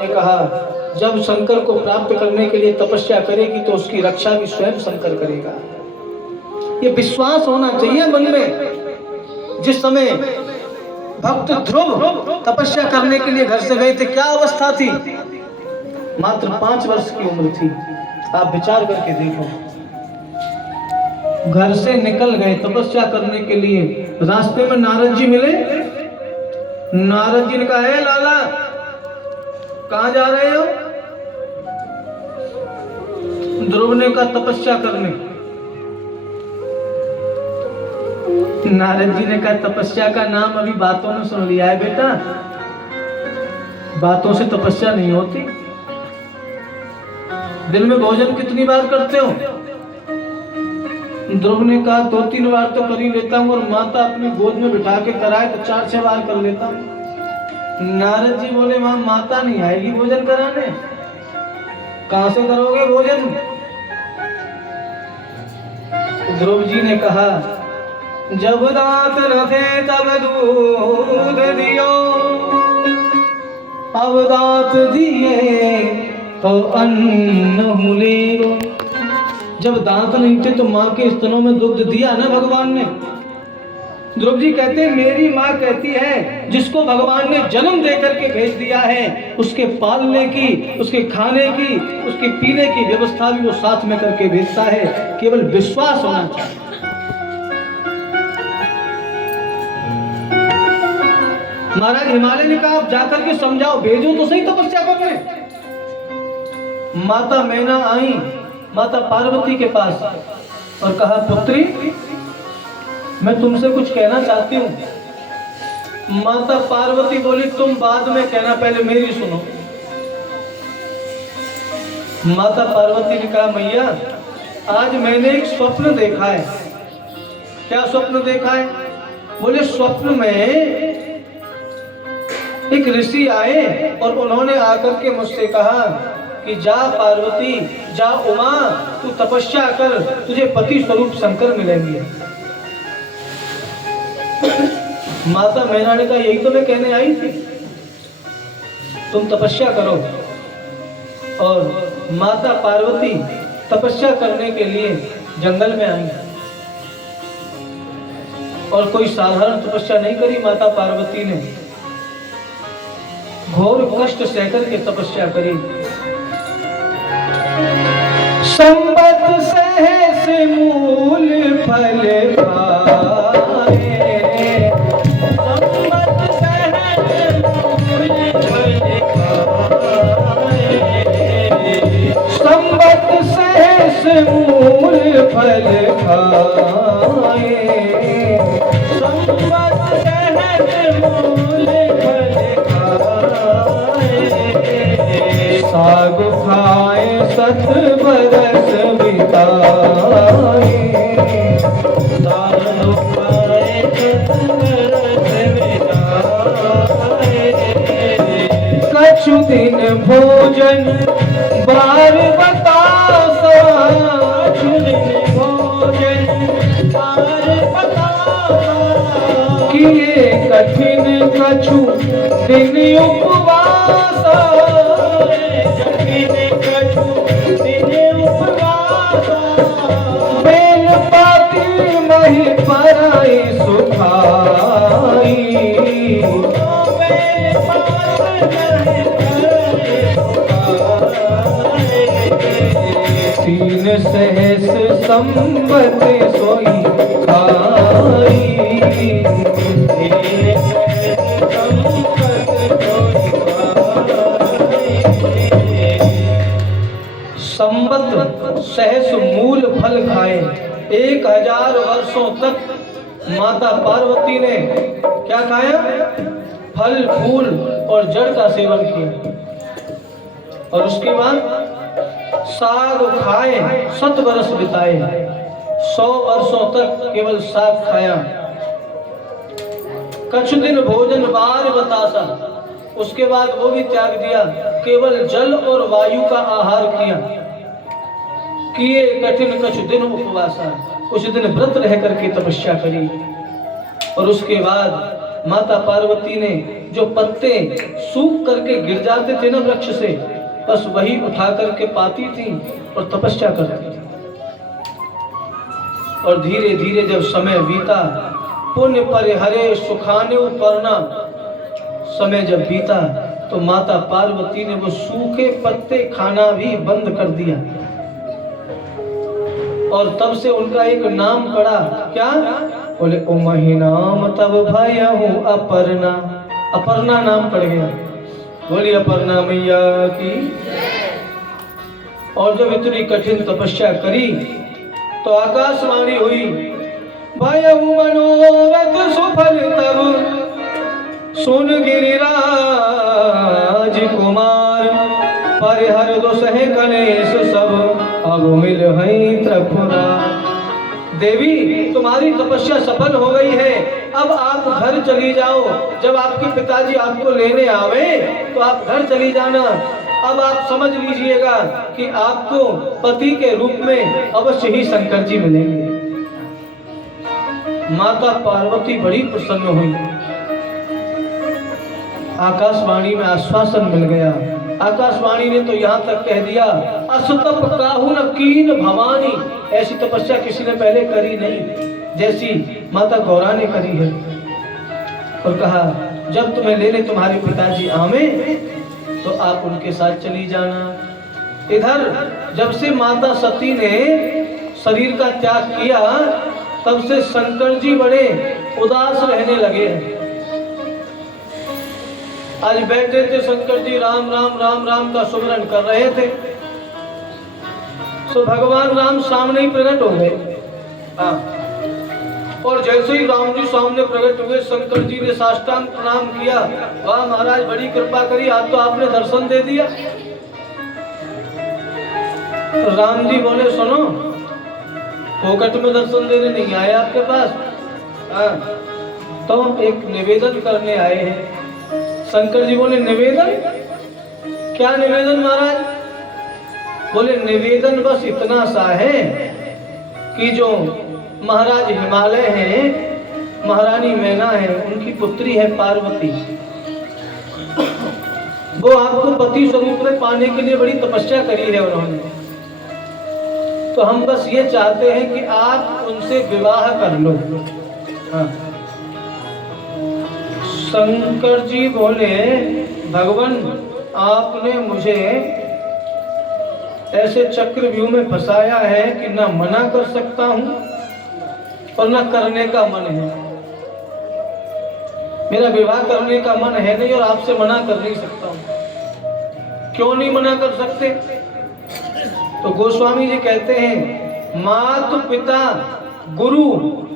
ने कहा जब शंकर को प्राप्त करने के लिए तपस्या करेगी तो उसकी रक्षा भी स्वयं शंकर करेगा। ये विश्वास होना चाहिए मन में। जिस समय भक्त ध्रुव तपस्या करने के लिए घर से गए थे, क्या अवस्था थी? मात्र 5 वर्ष की उम्र थी। आप विचार करके देखो, घर से निकल गए तपस्या करने के लिए, रास्ते में नारद जी मिले। नारद जी ने कहा, हे लाला, कहां जा रहे हो? ध्रुव ने कहा, तपस्या करने। नारद जी ने कहा, तपस्या का नाम अभी बातों में सुन लिया है बेटा, बातों से तपस्या नहीं होती। दिन में भोजन कितनी बार करते हो? ध्रुव ने कहा, 2-3 बार तो कर ही लेता हूँ, और माता अपनी गोद में बिठा के कराए तो 4-6 बार कर लेता हूँ। नारद जी बोले, वहां माता नहीं आएगी भोजन कराने, कहां से करोगे भोजन? ध्रुव जी ने कहा, जब दांत न थे तब दूध दियो, अब दांत दिए तो अन्न मिलेगो। जब दांत नहीं थे तो माँ के स्तनों में दुग्ध दिया ना भगवान ने। ध्रुव जी कहते हैं, मेरी माँ कहती है जिसको भगवान ने जन्म देकर के भेज दिया है, उसके पालने की, उसके खाने की, उसके पीने की व्यवस्था भी वो साथ में करके भेजता है। केवल विश्वास होना चाहिए। महाराज हिमालय ने कहा, आप जाकर के समझाओ, भेजो तो सही तपस्या करने। माता मैना आई माता पार्वती के पास और कहा, पुत्री, मैं तुमसे कुछ कहना चाहती हूँ। माता पार्वती बोली, तुम बाद में कहना, पहले मेरी सुनो। माता पार्वती ने कहा, मैया, आज मैंने एक स्वप्न देखा है। क्या स्वप्न देखा है? बोले, स्वप्न में एक ऋषि आए और उन्होंने आकर के मुझसे कहा कि जा पार्वती, जा उमा, तू तपस्या कर, तुझे पति स्वरूप शंकर मिलेंगे। माता मैना ने कहा, यही तो मैं कहने आई थी, तुम तपस्या करो। और माता पार्वती तपस्या करने के लिए जंगल में आई, और कोई साधारण तपस्या नहीं करी। माता पार्वती ने घोर कष्ट सहकर के तपस्या करी। संबत सहस मूल फल पाए, संबत सहस मूल फल पाए, संबत सहस मूल फल खाए, संबत सहस मूल फल साग खाए 7 बरस बिताए, साग खाए 7 बरस बिताए, कछु दिन भोजन बार बतासा, कछु दिन भोजन बार बतासा, किए कठिन कछु दिन उपवासा, बेल पाती मही पराई सुखाई, बेल पाती तीन सहस संबत सोई खाई, संबत सहस मूल फल खाए। 1000 वर्षों तक माता पार्वती ने क्या खाया? फल, फूल और जड़ का सेवन किया। और उसके बाद साग खाए, 7 वर्ष बिताए, 100 वर्षों तक केवल साग खाया। कछु दिन भोजन बार बतासा, उसके बाद वो भी त्याग दिया, केवल जल और वायु का आहार किया। किए कठिन कछु दिन उपवासा, कुछ दिन व्रत रह करके तपस्या करी। और उसके बाद माता पार्वती ने जो पत्ते सूख करके गिर जाते थे ना वृक्ष से, बस वही उठा करके पाती थी और तपस्या करती थी। और धीरे धीरे जब समय बीता, पुण्य परिहरे सुखाने उपरना, समय जब बीता तो माता पार्वती ने वो सूखे पत्ते खाना भी बंद कर दिया। और तब से उनका एक नाम पड़ा, क्या? बोले ओ महीनाम तब भया हूँ अपर्णा। अपर्णा नाम पड़ गया। बोली अपर्णा मैया की। और जब इतनी कठिन तपस्या करी तो आकाशवाणी हुई, भया हूँ मनोरथ सुफल तब सुन गिरिराज कुमार, परिहर दुसह गणेश सब अब मिल है त्रिपुरा। देवी तुम्हारी तपस्या सफल हो गई है, अब आप घर चली जाओ। जब आपके पिताजी आपको लेने आवे तो आप घर चली जाना। अब आप समझ लीजिएगा कि आपको पति के रूप में अवश्य ही शंकर जी मिलेंगे। माता पार्वती बड़ी प्रसन्न हुई। आकाशवाणी में आश्वासन मिल गया। आकाशवाणी ने तो यहाँ तक कह दिया, असतप काहू न कीन भवानी। ऐसी तपस्या किसी ने पहले करी नहीं जैसी माता गौरा ने करी है। और कहा जब तुम्हें लेने तुम्हारे पिताजी आवे तो आप उनके साथ चली जाना। इधर जब से माता सती ने शरीर का त्याग किया तब से शंकर जी बड़े उदास रहने लगे। आज बैठे थे शंकर जी, राम राम राम राम का सुमरन कर रहे थे, तो भगवान राम सामने ही प्रकट हो गए। और जैसे ही राम जी सामने प्रकट हुए, शंकर जी ने साष्टांग प्रणाम किया। वाह महाराज, बड़ी कृपा करी, आज तो आपने दर्शन दे दिया। तो राम जी बोले सुनो, फोकट में दर्शन देने नहीं आए आपके पास, तो एक निवेदन करने आए हैं। शंकर जी बोले निवेदन? क्या निवेदन महाराज? बोले निवेदन बस इतना सा है कि जो महाराज हिमालय हैं, महारानी मैना है, उनकी पुत्री है पार्वती, वो आपको पति स्वरूप में पाने के लिए बड़ी तपस्या करी है उन्होंने। तो हम बस ये चाहते हैं कि आप उनसे विवाह कर लो। हाँ। शंकर जी बोले भगवान, आपने मुझे ऐसे चक्रव्यूह में फंसाया है कि ना मना कर सकता हूं और ना करने का मन है। मेरा विवाह करने का मन है नहीं और आपसे मना कर नहीं सकता हूं। क्यों नहीं मना कर सकते? तो गोस्वामी जी कहते हैं, मातु पिता गुरु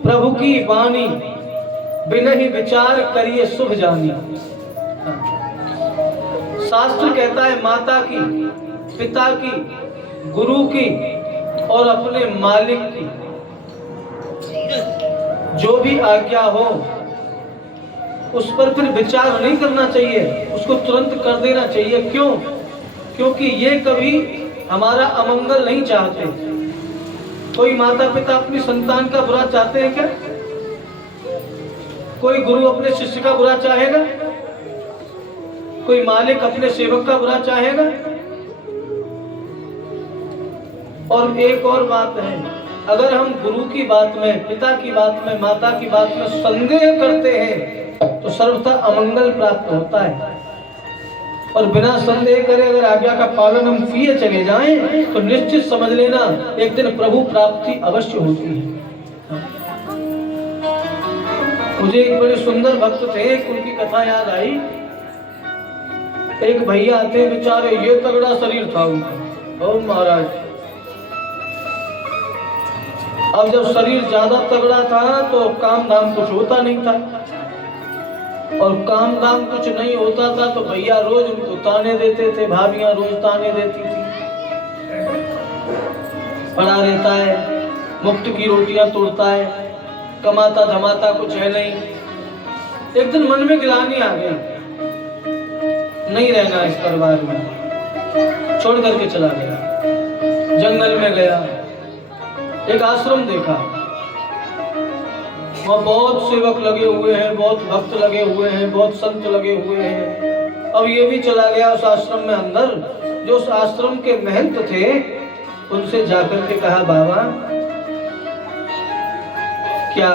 प्रभु की वाणी, बिना ही विचार करिए शुभ जानी। शास्त्र कहता है माता की, पिता की, गुरु की और अपने मालिक की जो भी आज्ञा हो उस पर फिर विचार नहीं करना चाहिए, उसको तुरंत कर देना चाहिए। क्यों? क्योंकि ये कभी हमारा अमंगल नहीं चाहते। कोई माता पिता अपनी संतान का बुरा चाहते हैं क्या? कोई गुरु अपने शिष्य का बुरा चाहेगा? कोई मालिक अपने सेवक का बुरा चाहेगा? और एक और बात है, अगर हम गुरु की बात में, पिता की बात में, माता की बात में संदेह करते हैं तो सर्वथा अमंगल प्राप्त होता है। और बिना संदेह करे अगर आज्ञा का पालन हम किए चले जाएं तो निश्चित समझ लेना एक दिन प्रभु प्राप्ति अवश्य होती है। मुझे एक बड़े सुंदर भक्त थे, उनकी कथा याद आई। एक भैया थे, बेचारे ये तगड़ा शरीर था उनका। ओ महाराज, अब जब शरीर ज्यादा तगड़ा था तो काम धाम कुछ होता नहीं था, और काम धाम कुछ नहीं होता था तो भैया रोज उनको ताने देते थे, भाभियां रोज ताने देती थी। पड़ा रहता है, मुफ्त की रोटियां तोड़ता है, कमाता धमाता कुछ है नहीं। एक दिन मन में गिलानी आ गई, नहीं रहना इस परिवार में, छोड़ करके चला गया। जंगल में गया, एक आश्रम देखा, वहाँ बहुत सेवक लगे हुए हैं, बहुत भक्त लगे हुए हैं, बहुत संत लगे हुए हैं। अब ये भी चला गया उस आश्रम में अंदर। जो उस आश्रम के महंत थे उनसे जाकर के कहा, बाबा क्या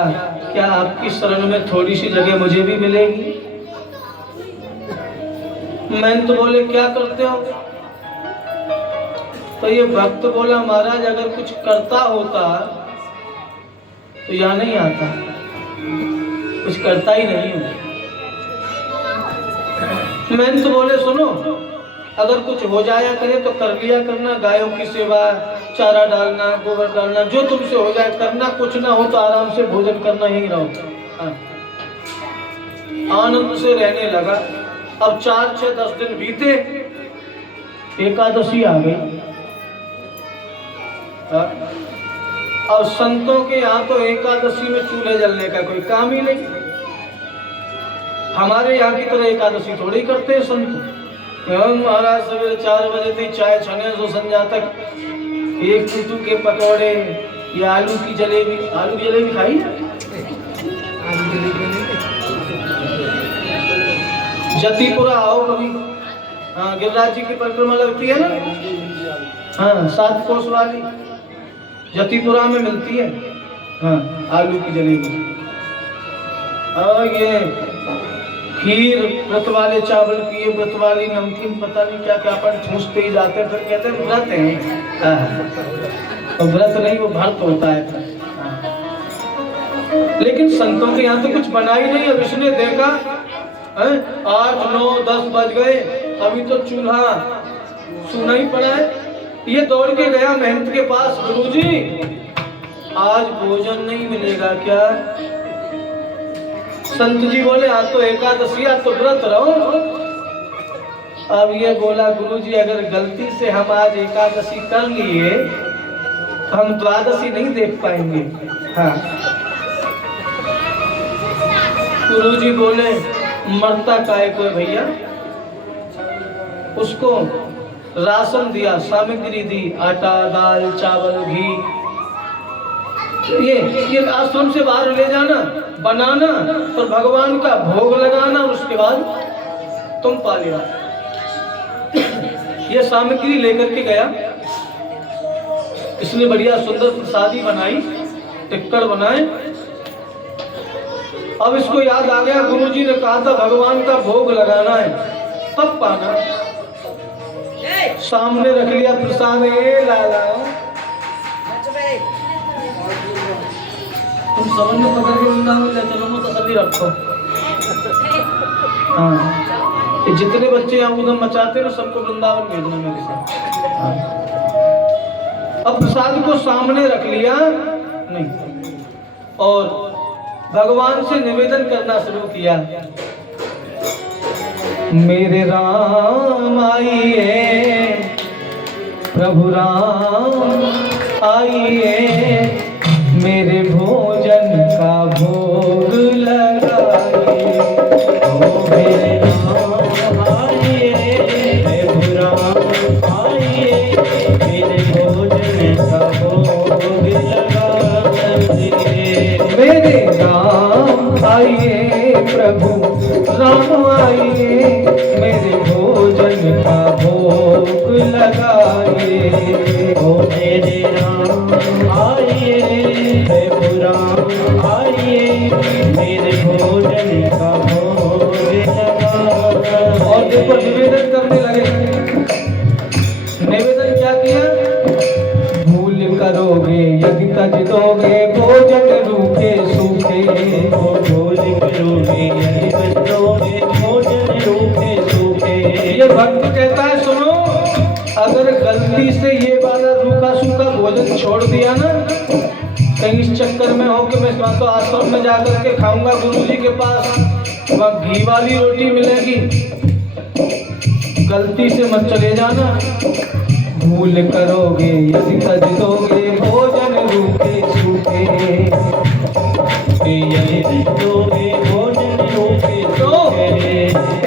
क्या आपकी शरण में थोड़ी सी जगह मुझे भी मिलेगी? महंत बोले, क्या करते हो? तो ये भक्त बोला, महाराज अगर कुछ करता होता तो यहाँ नहीं आता, कुछ करता ही नहीं हूँ। महंत बोले, सुनो, अगर कुछ हो जाया करे तो कर लिया करना, गायों की सेवा, चारा डालना, गोबर डालना, जो तुमसे हो जाए करना, कुछ ना हो तो आराम से भोजन करना, यही रहो। आनंद से रहने लगा। अब 4, 6, 10 दिन बीते, एकादशी आ गई। अब संतों के यहाँ तो एकादशी में चूल्हे जलने का कोई काम ही नहीं। हमारे यहाँ की तरह एकादशी थोड़ी करते हैं संत। महाराज सवेरे 4 बजे थी, चाय छने से संध्या तक 1 कुटू के पकौड़े या आलू की जलेबी। आलू की जलेबी खाई? जतीपुरा आओ कभी। हाँ, गिरिराज जी की परिक्रमा लगती है ना, हाँ 7 कोस वाली, जतीपुरा में मिलती है। हाँ, आलू की जलेबी और ये खीर, व्रत वाले चावल की, ये व्रत वाली नमकीन, पता नहीं क्या क्या अपन ठूसते ही जाते हैं, फिर कहते हैं व्रत है। तो व्रत नहीं, वो भर्त होता है। लेकिन संतों के यहाँ तो कुछ बना ही नहीं। अब इसने देखा 8, 9, 10 बज गए, अभी तो चूल्हा सूना ही पड़ा है। ये दौड़ के गया महंत के पास, गुरुजी आज भोजन नहीं मिलेगा क्या? संत जी बोले, आज तो एकादशी, आज तो व्रत रहो। अब ये बोला, गुरुजी अगर गलती से हम आज एकादशी कर लिए तो हम द्वादशी नहीं देख पाएंगे। हाँ, गुरुजी बोले, मरता काहे को है भैया? उसको राशन दिया, सामग्री दी, आटा, दाल, चावल, घी, ये आश्रम से बाहर ले जाना, बनाना और भगवान का भोग लगाना, उसके बाद तुम पा लेना। ये सामग्री लेकर के गया। इसने बढ़िया सुंदर प्रसादी बनाई, टिक्कड़ बनाए। अब इसको याद आ गया, गुरुजी ने कहा था भगवान का भोग लगाना है, तब पाना। सामने रख लिया प्रसाद। लाला तुम समझ में पकड़ के वृंदावन ले चलो, मैं तसल्ली रखो। हाँ, ये जितने बच्चे यहाँ उधम मचाते ना, सबको वृंदावन भेजना मेरे साथ। अब प्रसाद को सामने रख लिया नहीं, और भगवान से निवेदन करना शुरू किया, मेरे राम आइए, प्रभु राम आइए, मेरे भोजन का भोग लगाइए। ओ मेरे राम आइए, प्रभु राम आइए, मेरे भोजन का भोग लगाइए। मेरे राम आइए, प्रभु राम आइए, मेरे भोजन का भोग लगाइए। ओ मेरे राम आइए, प्रभु राम आइए, मेरे भोजन का भोग लगाइए। और देखो निवेदन करने लगे। निवेदन क्या किया? भूल करोगे यदि तज दोगे, भोजन रूखे सूखे। भूल करोगे यदि तज दोगे, भोजन रूखे सूखे। ये भक्त कहता है, सुनो, अगर गलती से ये वाला रूखा सूखा भोजन छोड़ दिया ना, कहीं इस चक्कर में हो कि मैं तो आश्रम में जाकर के खाऊंगा गुरुजी के पास, वहाँ घी वाली रोटी मिलेगी, गलती से मत चले जाना। भूल करोगे यदि तज दोगे, भोजन रूखे सूखे। यदि दोगे भोजन रूखे सूखे।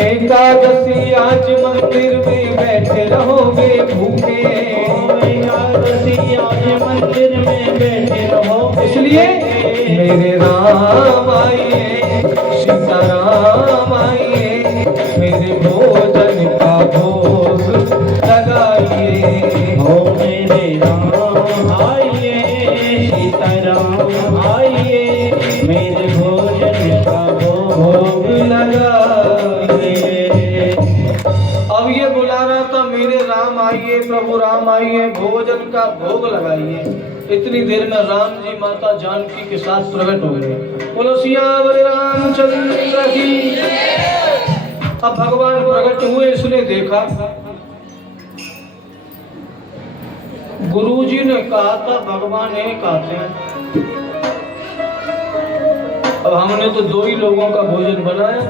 एकादशी आज मंदिर में बैठे रहोगे भूखे। एकादशी आज मंदिर में बैठे रहोगे, इसलिए मेरे राम आइए, सीताराम आइए, मेरे भोजन का भोग लगाइए। हो मेरे राम आइए, सीताराम आइए, मेरे भोजन का भोग लगाइए। अब ये बुला रहा था, मेरे राम आइए, प्रभु राम आइए, भोजन का भोग लगाइए। इतनी देर में राम जी माता जानकी के साथ प्रकट हो गए। बोलो सियावर रामचंद्र की। अब भगवान प्रकट हुए, इसने देखा। गुरुजी ने कहा था भगवान एक आते हैं। अब हमने तो दो ही लोगों का भोजन बनाया,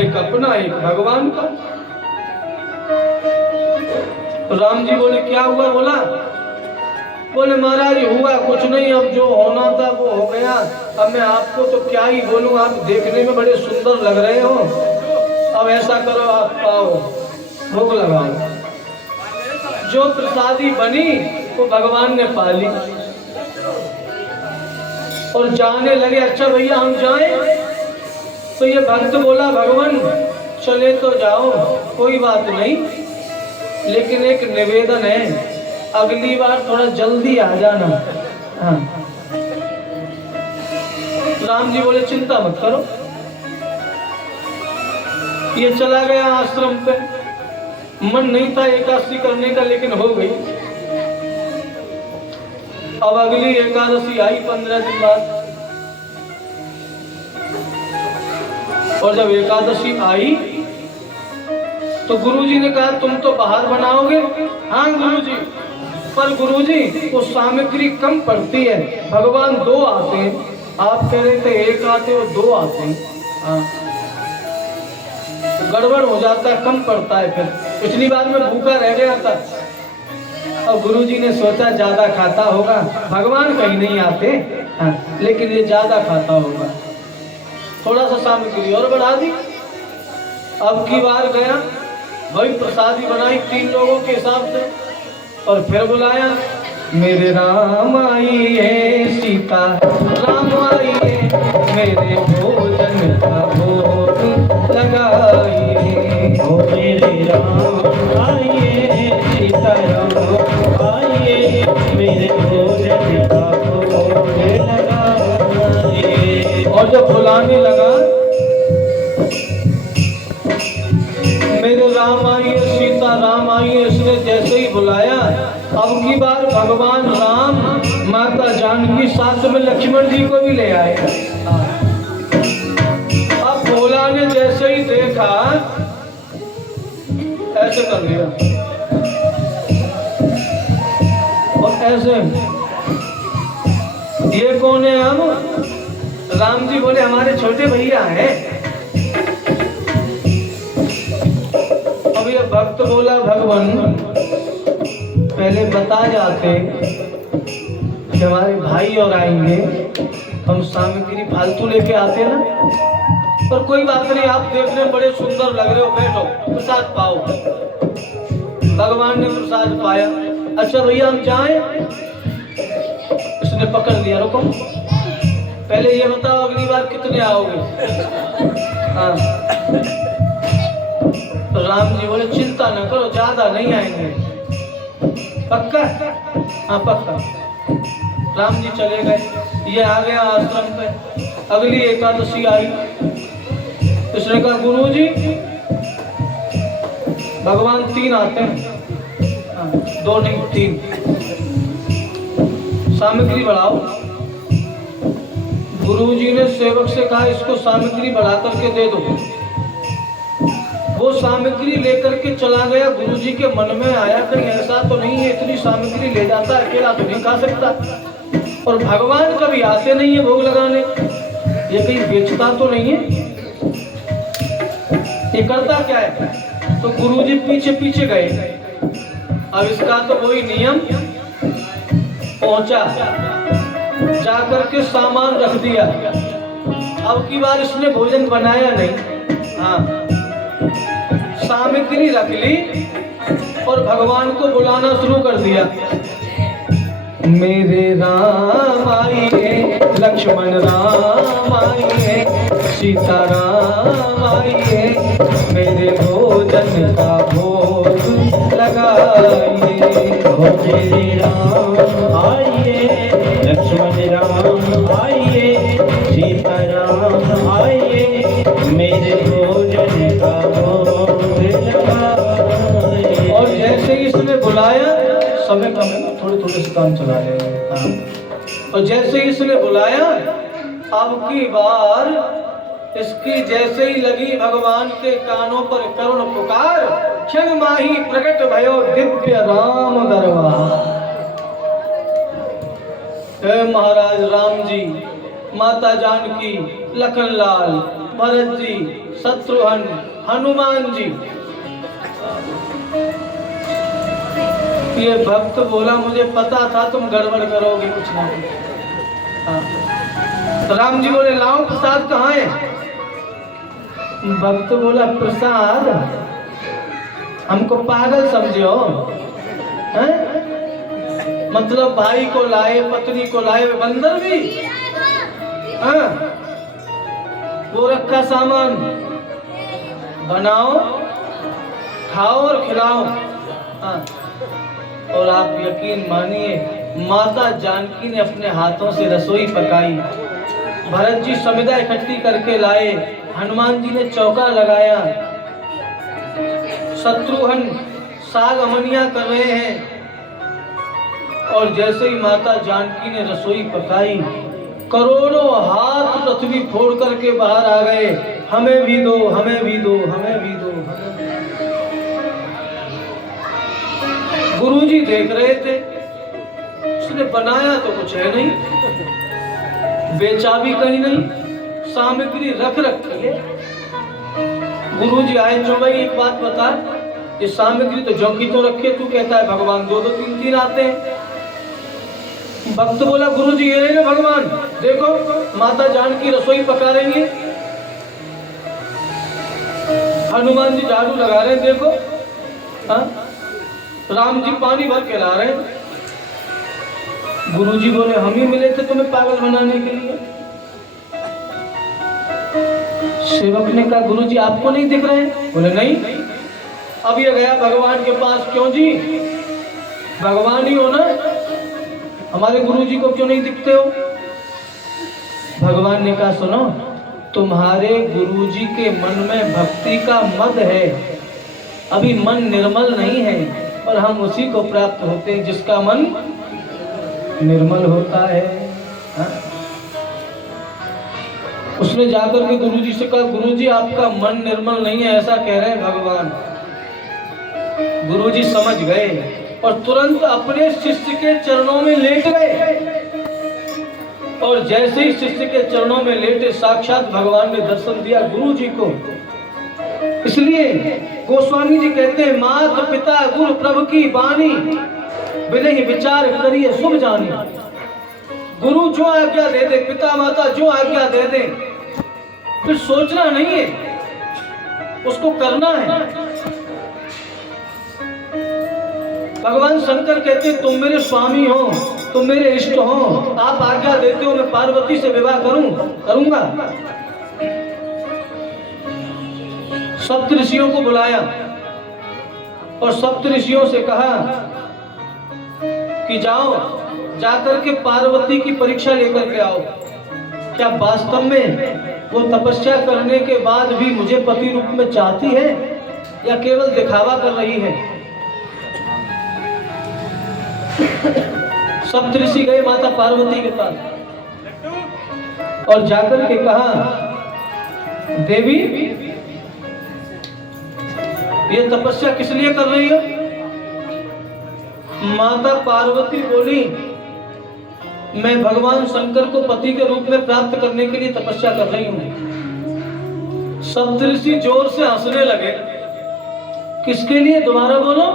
एक अपना एक भगवान का। राम जी बोले क्या हुआ? बोले महाराज हुआ कुछ नहीं, अब जो होना था वो हो गया। अब मैं आपको तो क्या ही बोलूं, आप देखने में बड़े सुंदर लग रहे हो। अब ऐसा करो, आप पाओ भोग लगाओ। जो प्रसादी बनी वो भगवान ने पा ली और जाने लगे। अच्छा भैया हम जाएं? तो ये भक्त बोला भगवान चले तो जाओ, कोई बात नहीं, लेकिन एक निवेदन है, अगली बार थोड़ा जल्दी आ जाना। हाँ। राम जी बोले चिंता मत करो। ये चला गया आश्रम पे। मन नहीं था एकादशी करने का, लेकिन हो गई। अब अगली एकादशी आई 15 दिन बाद। और जब एकादशी आई तो गुरुजी ने कहा तुम तो बाहर बनाओगे। हाँ गुरुजी, पर गुरुजी वो सामग्री कम पड़ती है। भगवान दो आते हैं, आप कह रहे थे एक आते हो, दो आते हैं। हाँ, गड़बड़ हो जाता है, कम पड़ता है। फिर पिछली बार में भूखा रह गया था। अब गुरुजी ने सोचा ज्यादा खाता होगा, भगवान कहीं नहीं आते। हाँ, लेकिन ये ज्यादा खाता होगा, थोड़ा सा सामग्री और बढ़ा दी। अब की बार गया, वही प्रसादी बनाई 3 लोगों के हिसाब से, और फिर बुलाया मेरे राम आइए, सीता राम आइए, मेरे भोजन का भोग लगाइए। हो मेरे राम आइए, सीता राम आइए, मेरे भोजन का भोग लगाइए। और जब बुलाने लगा मेरे राम आइए, सीता राम आइए, इसने जैसे ही बुलाया, अब की बार भगवान राम माता जानकी साथ में लक्ष्मण जी को भी ले आए। अब भोला ने जैसे ही देखा ऐसे कर लिया और ऐसे, ये कौन है? हम राम जी बोले हमारे छोटे भैया हैं। अब ये भक्त बोला भगवान पहले बता जाते कि हमारे भाई और आएंगे, हम सामग्री फालतू लेके आते ना। पर कोई बात नहीं, आप देखने में बड़े सुंदर लग रहे हो, बैठो प्रसाद पाओ। भगवान ने प्रसाद पाया। अच्छा भैया हम जाएं? इसने पकड़ लिया, रुको पहले ये बताओ अगली बार कितने आओगे? हाँ। तो राम जी बोले चिंता न करो, ज्यादा नहीं आएंगे। पक्का? हाँ पक्का। राम जी चले गए। ये आ गया आश्रम पे। अगली एकादशी आई, इसने कहा गुरु जी भगवान 3 आते हैं। हाँ, 2 नहीं 3, सामग्री बढ़ाओ। गुरुजी ने सेवक से कहा इसको सामग्री बढ़ा करके दे दो। वो सामग्री लेकर के चला गया। गुरुजी के मन में आया कहीं ऐसा तो नहीं है इतनी सामग्री ले जाता, अकेला तो नहीं खा सकता, और भगवान कभी आते नहीं है भोग लगाने, ये कहीं बेचता तो नहीं है, ये करता क्या है? तो गुरुजी पीछे पीछे गए। अब इसका तो वही नियम, पहुंचा, जाकर के सामान रख दिया। अब की बार इसने भोजन बनाया नहीं। हाँ, सामग्री रख ली और भगवान को बुलाना शुरू कर दिया। मेरे राम आइए, लक्ष्मण राम आइए, सीता राम आइए, मेरे भोजन का भोग लगाइए। ओ मेरे राम आइए, लक्ष्मण राम आइए, सीता राम आइए, मेरे भोजन का भोग लगाइए। और जैसे ही इसने बुलाया, समय कम है, थोड़े थोड़े से काम चला रहे हैं। हाँ। और जैसे ही इसने बुलाया, अब की बार इसकी जैसे ही लगी भगवान के कानों पर करुण पुकार, क्षण माही प्रकट भयो दिव्य राम दरबार। हे महाराज राम जी, माता जानकी, लखनलाल, भरत जी, शत्रुघ्न, हनुमान जी। ये भक्त बोला मुझे पता था तुम गड़बड़ करोगे कुछ ना कुछ। हाँ। तो राम जी बोले लाओ प्रसाद कहाँ है? भक्त बोला प्रसाद? हमको पागल समझो हैं? मतलब भाई को लाए, पत्नी को लाए, बंदर भी हाँ? वो रखा सामान बनाओ, खाओ और खिलाओ। हाँ। और आप यकीन मानिए माता जानकी ने अपने हाथों से रसोई पकाई, भरत जी समिधा इकट्ठी करके लाए, हनुमान जी ने चौका लगाया, शत्रुघ्न साग अमनिया कर रहे हैं। और जैसे ही माता जानकी ने रसोई पकाई, करोड़ों हाथ पृथ्वी फोड़ करके बाहर आ गए, हमें भी दो, हमें भी दो, हमें भी दो। गुरुजी देख रहे थे, उसने बनाया तो कुछ है नहीं, बेचा भी कहीं नहीं, सामग्री रख रखी है। गुरुजी आए, जो भाई एक बात बता, ये सामग्री तो जो की तो रखे, तू कहता है भगवान दो दो तीन तीन आते हैं। भक्त बोला गुरुजी ये रहे ना भगवान, देखो माता जानकी रसोई पका रही है, हनुमान जी झाड़ू लगा रहे हैं, देखो हाँ? राम जी पानी भर के ला रहे हैं। गुरुजी बोले हम ही मिले थे तुम्हें पागल बनाने के लिए। सेवक ने कहा गुरुजी आपको नहीं दिख रहे? बोले नहीं। अब ये गया भगवान के पास, क्यों जी भगवान ही हो ना, हमारे गुरुजी को क्यों नहीं दिखते हो? भगवान ने कहा सुनो, तुम्हारे गुरुजी के मन में भक्ति का मद है, अभी मन निर्मल नहीं है, और हम उसी को प्राप्त होते हैं जिसका मन निर्मल होता है। हा? उसने जाकर के गुरुजी से कहा गुरुजी आपका मन निर्मल नहीं है, ऐसा कह रहे हैं भगवान। गुरुजी समझ गए और तुरंत अपने शिष्य के चरणों में लेट गए। और जैसे ही शिष्य के चरणों में लेटे, साक्षात भगवान ने दर्शन दिया गुरुजी को। इसलिए गोस्वामी जी कहते हैं मात पिता गुरु प्रभु की बानी, विनय विचार करिए शुभ जानी। गुरु जो आज्ञा दे दे, पिता माता जो आज्ञा दे दे, फिर सोचना नहीं है, उसको करना है। भगवान शंकर कहते तुम मेरे स्वामी हो, तुम मेरे इष्ट हो, आप आज्ञा देते हो मैं पार्वती से विवाह करूंगा। सप्त ऋषियों को बुलाया और सप्त ऋषियों से कहा कि जाओ जाकर के पार्वती की परीक्षा लेकर के आओ, क्या वास्तव में वो तपस्या करने के बाद भी मुझे पति रूप में चाहती है या केवल दिखावा कर रही है। सप्त ऋषि गए माता पार्वती के पास और जाकर के कहा देवी ये तपस्या किस लिए कर रही हो? माता पार्वती बोली मैं भगवान शंकर को पति के रूप में प्राप्त करने के लिए तपस्या कर रही हूं। सप्तऋषि जोर से हंसने लगे। किसके लिए? दोबारा बोलो।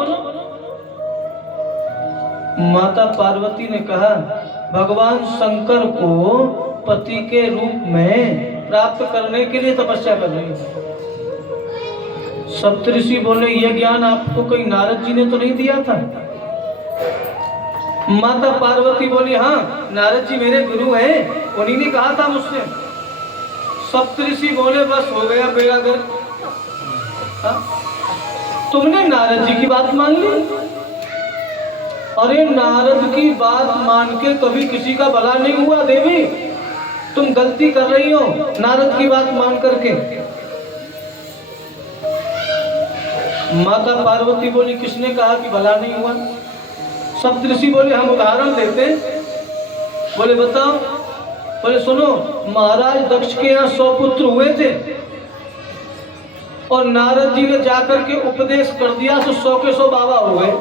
माता पार्वती ने कहा भगवान शंकर को पति के रूप में प्राप्त करने के लिए तपस्या कर रही हूं। सप्तऋषि बोले ये ज्ञान आपको कोई नारद जी ने तो नहीं दिया था? माता पार्वती बोली हाँ नारद जी मेरे गुरु हैं, उन्हीं ने कहा था मुझसे। सप्तऋषि बोले बस हो गया बेड़ा गर्क। हाँ? तुमने नारद जी की बात मान ली। अरे नारद की बात मान के कभी किसी का भला नहीं हुआ देवी, तुम गलती कर रही हो नारद की बात मान करके। माता पार्वती बोली किसने कहा कि भला नहीं हुआ? सप्तऋषि बोले हम उदाहरण देते। बोले बताओ। बोले सुनो, महाराज दक्ष के यहाँ 100 पुत्र हुए थे और नारद जी ने जाकर के उपदेश कर दिया तो 100 के 100 बाबा हो गए।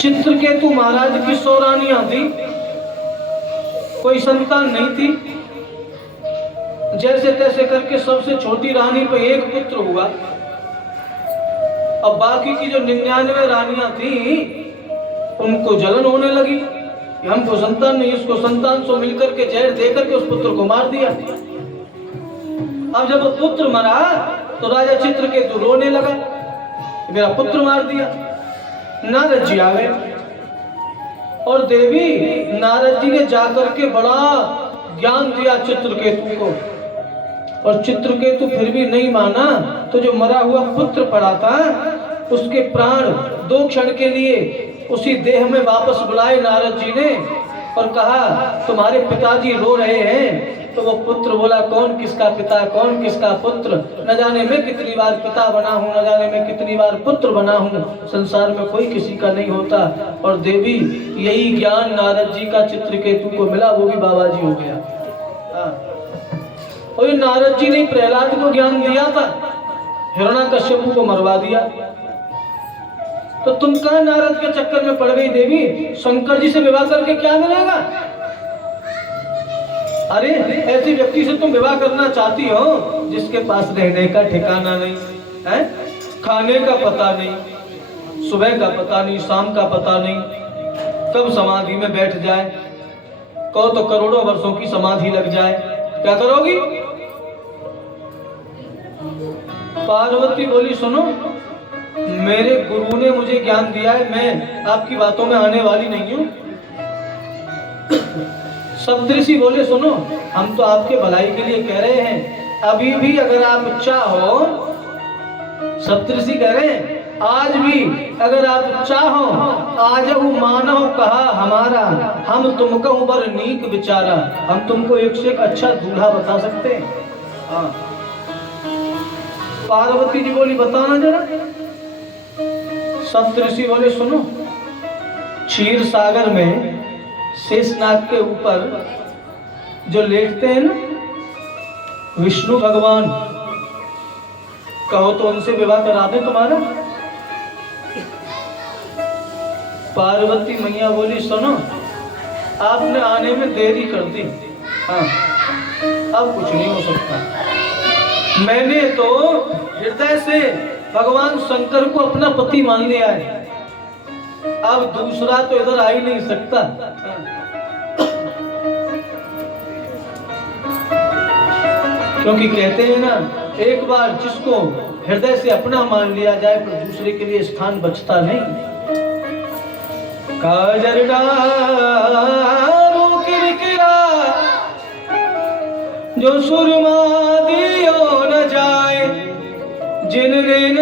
चित्रकेतु महाराज की 100 रानियां थी, कोई संतान नहीं थी। जैसे तैसे करके सबसे छोटी रानी पे एक पुत्र हुआ। अब बाकी की जो 99 रानियां थी उनको जलन होने लगी, हमको संतान नहीं, उसको संतान से मिलकर के जहर देकर के उस पुत्र को मार दिया। अब जब वो पुत्र मरा तो राजा चित्रकेतु रोने लगा, मेरा पुत्र मार दिया। नारद जी आ गए और देवी नारद जी ने जाकर के बड़ा ज्ञान दिया चित्रकेतु को, और चित्रकेतु फिर भी नहीं माना। तो जो मरा हुआ पुत्र पड़ा था उसके प्राण 2 क्षण के लिए उसी देह में वापस बुलाए नारद जी ने और कहा तुम्हारे पिताजी रो रहे हैं। तो वो पुत्र बोला कौन किसका पिता, कौन किसका पुत्र, न जाने मैं कितनी बार पिता बना हूँ, न जाने मैं कितनी बार पुत्र बना हूँ, संसार में कोई किसी का नहीं होता। और देवी यही ज्ञान नारद जी का चित्रकेतु को मिला, वो भी बाबा जी हो गया। और नारद जी ने प्रहलाद को ज्ञान दिया था, हिरण्याकश्यप को मरवा दिया। तो तुम कहाँ नारद के चक्कर में पड़ गई देवी? शंकर जी से विवाह करके क्या मिलेगा? अरे ऐसे व्यक्ति से तुम विवाह करना चाहती हो जिसके पास रहने का ठिकाना नहीं है, खाने का पता नहीं, सुबह का पता नहीं, शाम का पता नहीं, कब समाधि में बैठ जाए, कहो तो करोड़ों वर्षों की समाधि लग जाए, क्या करोगी? पार्वती बोली सुनो, मेरे गुरु ने मुझे ज्ञान दिया है, मैं आपकी बातों में आने वाली नहीं हूं। सप्तऋषि बोले सुनो, हम तो आपके भलाई के लिए कह रहे हैं, अभी भी अगर आप चाहो, सप्तऋषि कह रहे हैं आज भी अगर आप चाहो, आज वो मानो कहा हमारा, हम तुमको ऊपर नीक विचारा, हम तुमको एक से एक अच्छा दूल्हा बता सकते हैं। हाँ। पार्वती जी बोली बताना जरा। सप्तऋषि बोले सुनो, क्षीर सागर में शेषनाग के ऊपर जो लेटते हैं ना विष्णु भगवान, कहो तो उनसे विवाह करा दे तुम्हारा। पार्वती मैया बोली सुनो, आपने आने में देरी कर दी, हाँ अब कुछ नहीं हो सकता। मैंने तो हृदय से भगवान शंकर को अपना पति मान लिया है, अब दूसरा तो इधर आ ही नहीं सकता। क्योंकि कहते हैं ना, एक बार जिसको हृदय से अपना मान लिया जाए तो दूसरे के लिए स्थान बचता नहीं। काजर डारो किरकिरा जो सुरमा दियो न जाए, जिन दिन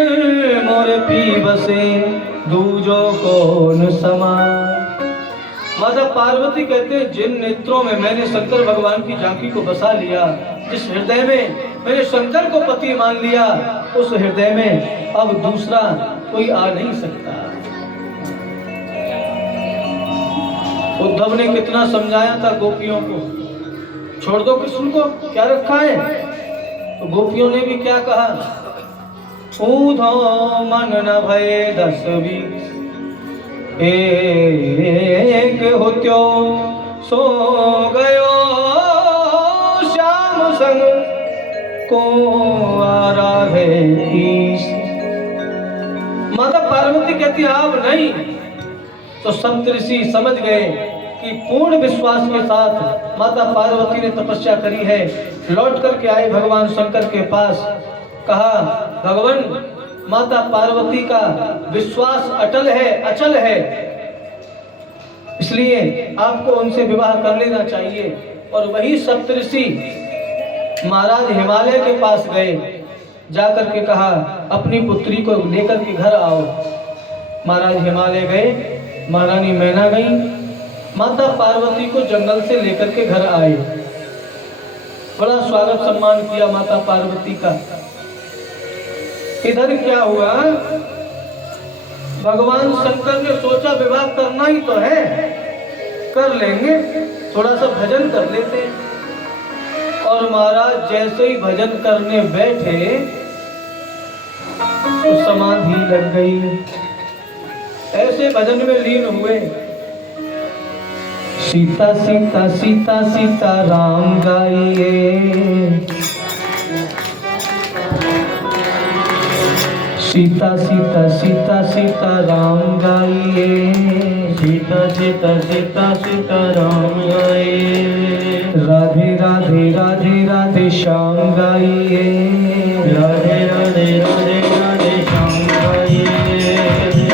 मोर पी बसे दूजो कौन समा। माता पार्वती कहते हैं जिन नेत्रों में मैंने शंकर भगवान की झांकी को बसा लिया, जिस हृदय में मैंने शंकर को पति मान लिया, उस हृदय में अब दूसरा कोई आ नहीं सकता। उद्धव ने कितना समझाया था गोपियों को, छोड़ दो कृष्ण को, क्या रखा है? तो गोपियों ने भी क्या कहा, ऊधो मन न भये 10-20, एक होत्यो सो गयो श्याम संग को आराधे ईश। माता पार्वती कहती अब नहीं। तो सप्तऋषि समझ गए कि पूर्ण विश्वास के साथ माता पार्वती ने तपस्या करी है। लौट करके आए भगवान शंकर के पास, कहा भगवान माता पार्वती का विश्वास अटल है, अचल है, इसलिए आपको उनसे विवाह कर लेना चाहिए। और वही सप्तऋषि महाराज हिमालय के पास गए, जाकर के कहा अपनी पुत्री को लेकर के घर आओ। महाराज हिमालय गए, महारानी मैना गई, माता पार्वती को जंगल से लेकर के घर आए। बड़ा स्वागत सम्मान किया माता पार्वती का। इधर क्या हुआ, भगवान शंकर ने सोचा विवाह करना ही तो है, कर लेंगे, थोड़ा सा भजन कर लेते हैं। और महाराज जैसे ही भजन करने बैठे तो समाधि लग गई। ऐसे भजन में लीन हुए। सीता सीता सीता सीता राम गाइए, सीता सीता सीता सीता राम गाइए, सीता सीता सीता सीता राम गाइए, राधे राधे राधे राधे श्याम गाइए, राधे राधे राधे राधे श्याम गाइए,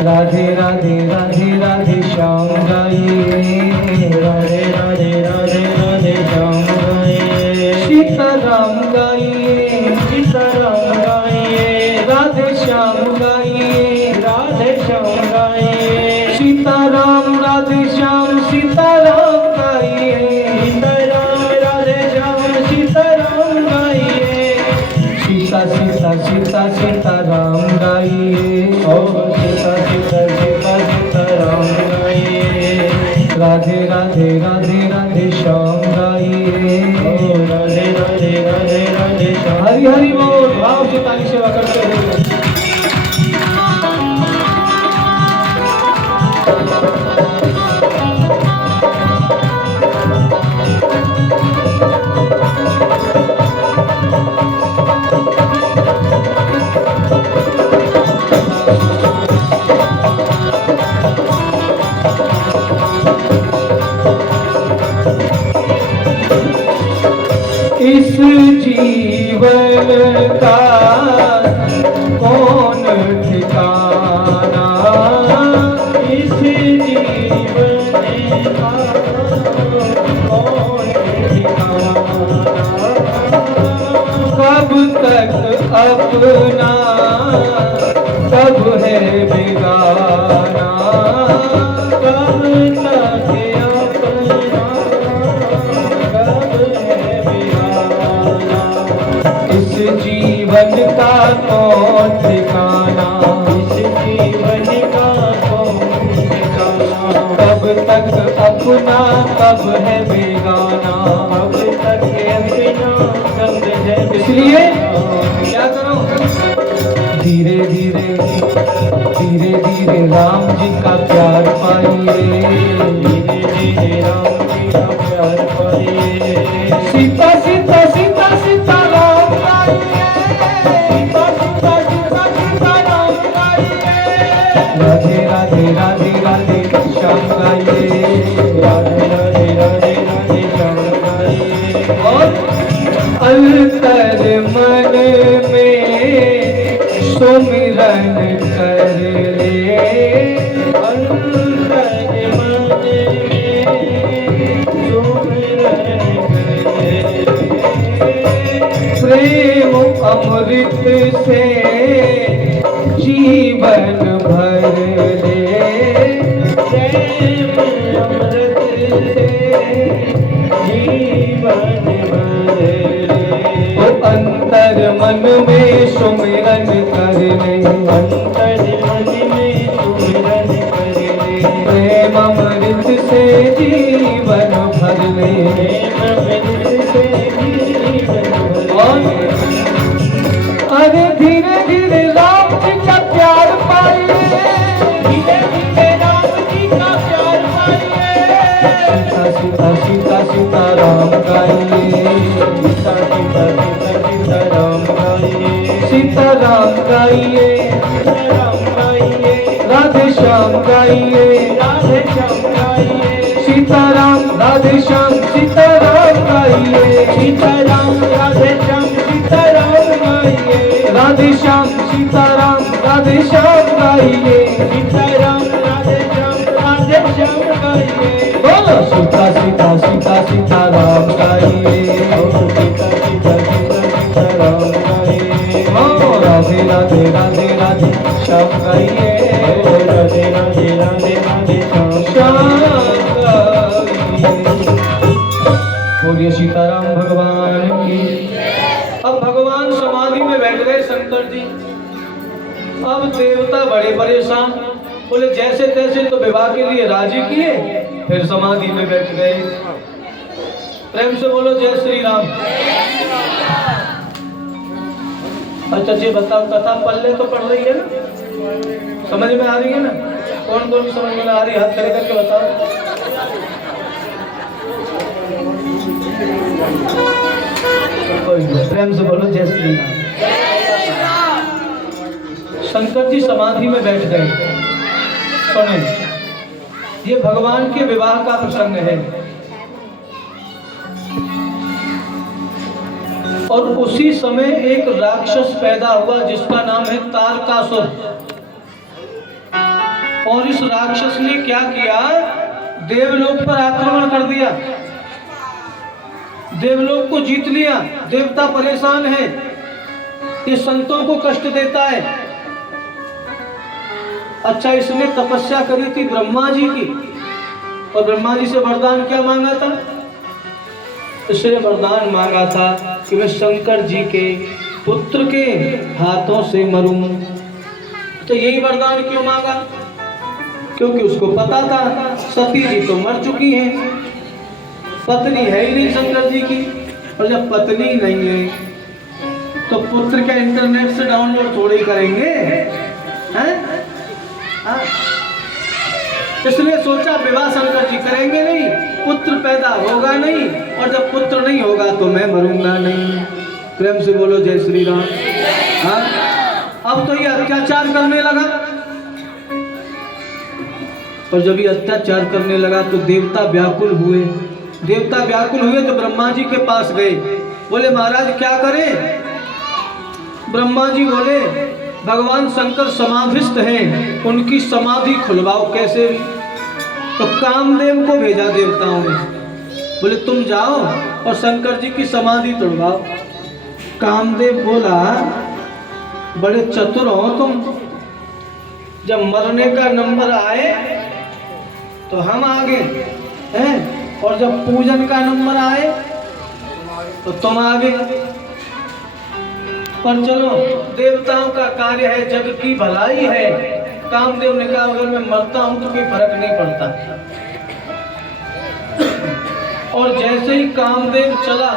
राधे राधे राधे राधे श्याम गाइए, राधे राधे राधे राधे श्याम गाइए, सीता राम गाइए, सीता राम गाइए, राधे श्याम गाइए, राधे श्याम गाइए, सीता राम राधे श्याम सीता राम गाइए, सीता राम राधे श्याम सीता राम गाइए, सीता सीता सीता सीता राम गाइए, ओ सीता सीता सीता सीता राम गाइए, राधे राधे राधे राधे श्याम गाइए, ओ राधे राधे राधे राधे श्याम। हरि हरि बोल। भाव से ताली सेवा करते हुए इस जीवन का कौन ठिकाना, इस जीवन का कौन ठिकाना, कब तक अपना कब है बेगाना, कब तक अपना कब है बेगाना, इस जीवन का कौन ठिकाना, इस जीवन का कौन ठिकाना, कब तक अपना कब है बेगाना। कब तक अपना कब है इसलिए क्या करो, धीरे धीरे धीरे धीरे राम जी का प्यार पाइए, धीरे धीरे राम जी का प्यार पाइए, सीता सीता सीता सीता राम गाइए, सीता सीता सीता सीता राम गाइए, राधे राधे राधे राधे श्याम गाइए, राधे राधे राधे राधे श्याम गाइए, और अंतर मन में सुमिरन कर ले, अंतर मन में सुमिरन करे, प्रेम अमृत से जीवन भर ले, प्रेम अमृत से जीवन भर ले, वो अंतर मन में सुमिरन कर ले, अंतर मन में सुमिरन करे, प्रेम अमृत से जीवन भर ले। प्रेम अमृत से जीवन भर और ले, अरे धीरे धीरे राम जी का प्यार पाइए, धीरे धीरे राम जी का प्यार पाइए, सीता सीता सीता सीता राम गाइए, सीता सीता सीता सीता राम गाइए, सीता राम गाइए, सीता राम गाइए, राधे श्याम गाइए, राधे श्याम गाइए, सीता राम राधे श्याम सीता राम गाइए, सीता राम राधे श्याम सीता राम गाइए, राधे श्याम सीता राम राधे श्याम गाइए, सीताराम राधे श्याम गाइए। बोलो सीता सीता सीता सीता राम गाइए, सीता सीता सीता सीताराम गाइए। राधे राधे राधे राधे श्याम गाइए, राधे राधे राधे राधे श्याम गाइए। बोलिए सीताराम भगवान की। अब भगवान समाधि में बैठ गए शंकर जी। अब देवता बड़े परेशान, बोले जैसे तैसे तो विवाह के लिए राजी किए, फिर समाधि में बैठ गए। प्रेम से बोलो जय श्री राम। अच्छा जी बताओ, कथा पल्ले तो पढ़ रही है ना, समझ में आ रही है ना? कौन कौन समझ में आ रही है? हाथ खड़े करके बताओ। कोई नहीं, प्रेम से बोलो जय श्री राम। शंकर जी समाधि में बैठ गए। सुने, ये भगवान के विवाह का प्रसंग है। और उसी समय एक राक्षस पैदा हुआ जिसका नाम है तारकासुर। और इस राक्षस ने क्या किया, देवलोक पर आक्रमण कर दिया, देवलोक को जीत लिया। देवता परेशान है, ये संतों को कष्ट देता है। अच्छा, इसने तपस्या करी थी ब्रह्मा जी की, और ब्रह्मा जी से वरदान क्या मांगा था? इसने वरदान मांगा था कि मैं शंकर जी के पुत्र के हाथों से मरूं। तो यही वरदान क्यों मांगा? क्योंकि उसको पता था सती जी तो मर चुकी हैं, पत्नी है ही नहीं शंकर जी की। और जब पत्नी नहीं है तो पुत्र क्या इंटरनेट से डाउनलोड थोड़ी करेंगे, हैं? इसलिए सोचा विवाह शंकर जी करेंगे नहीं, पुत्र पैदा होगा नहीं, और जब पुत्र नहीं होगा तो मैं मरूंगा नहीं। प्रेम से बोलो जय श्री राम। हाँ, अब तो ये अत्याचार करने लगा। और जब ये अत्याचार करने लगा तो देवता व्याकुल हुए। देवता व्याकुल हुए तो ब्रह्मा जी के पास गए, बोले महाराज क्या करें? ब्रह्मा जी बोले भगवान शंकर समाधिस्थ हैं, उनकी समाधि खुलवाओ कैसे? तो कामदेव को भेजा देवताओं ने, बोले तुम जाओ और शंकर जी की समाधि तोड़वाओ। कामदेव बोला बड़े चतुर हो तुम, जब मरने का नंबर आए तो हम आगे हैं, और जब पूजन का नंबर आए तो तुम आगे। पर चलो देवताओं का कार्य है, जग की भलाई है। कामदेव ने कहा अगर मैं मरता हूं तो कोई फर्क नहीं पड़ता। और जैसे ही कामदेव चला,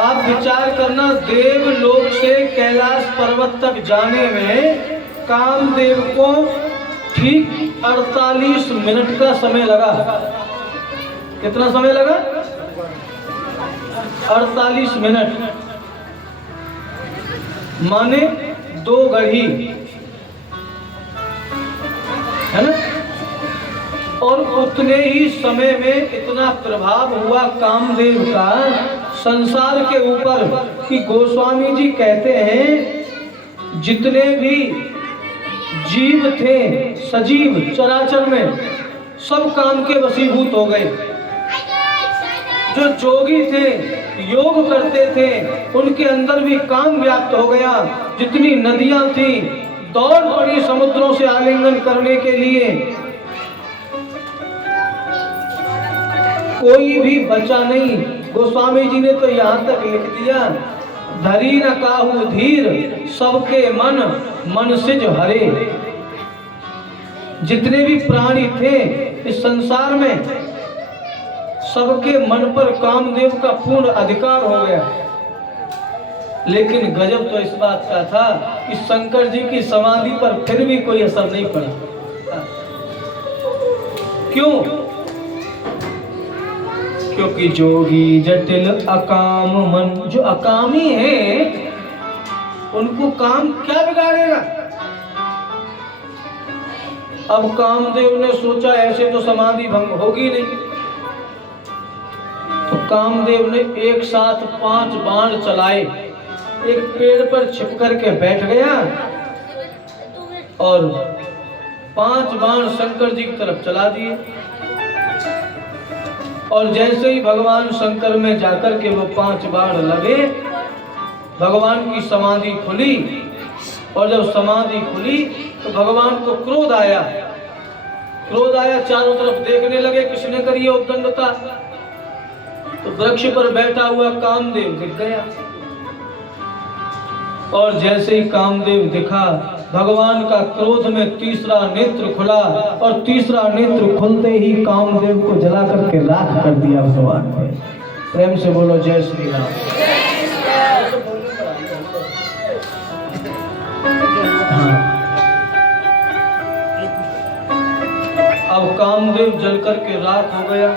आप विचार करना, देवलोक से कैलाश पर्वत तक जाने में कामदेव को ठीक 48 मिनट का समय लगा। कितना समय लगा? 48 मिनट, माने 2 घड़ी, है ना? और उतने ही समय में इतना प्रभाव हुआ कामदेव का संसार के ऊपर कि गोस्वामी जी कहते हैं जितने भी जीव थे सजीव चराचर में, सब काम के वशीभूत हो गए। जो जोगी थे, योग करते थे, उनके अंदर भी काम व्याप्त हो गया। जितनी नदियां थी दौड़ पड़ी समुद्रों से आलिंगन करने के लिए, कोई भी बचा नहीं। गोस्वामी जी ने तो यहाँ तक लिख दिया, धरी न काहू धीर सबके मन मन सिज हरे। जितने भी प्राणी थे इस संसार में, सबके मन पर कामदेव का पूर्ण अधिकार हो गया। लेकिन गजब तो इस बात का था कि शंकर जी की समाधि पर फिर भी कोई असर नहीं पड़ा। क्यों? क्योंकि जोगी जटिल अकाम मन, जो अकामी है उनको काम क्या बिगाड़ेगा? अब कामदेव ने सोचा ऐसे तो समाधि भंग होगी नहीं, तो कामदेव ने एक साथ 5 बाण चलाए एक पेड़ पर छिप करके बैठ गया और 5 बाण शंकर जी की तरफ चला दिए। और जैसे ही भगवान शंकर में जाकर के वो 5 बाण लगे, भगवान की समाधि खुली। और जब समाधि खुली तो भगवान को क्रोध आया। चारों तरफ देखने लगे किसने करी है उद्दंडता। तो वृक्ष पर बैठा हुआ कामदेव दिख गया। और जैसे ही कामदेव दिखा, भगवान का क्रोध में तीसरा नेत्र खुला और तीसरा नेत्र खुलते ही कामदेव को जला करके राख कर दिया भगवान ने। प्रेम से बोलो जय श्री राम। हाँ। अब कामदेव जल करके राख हो गया।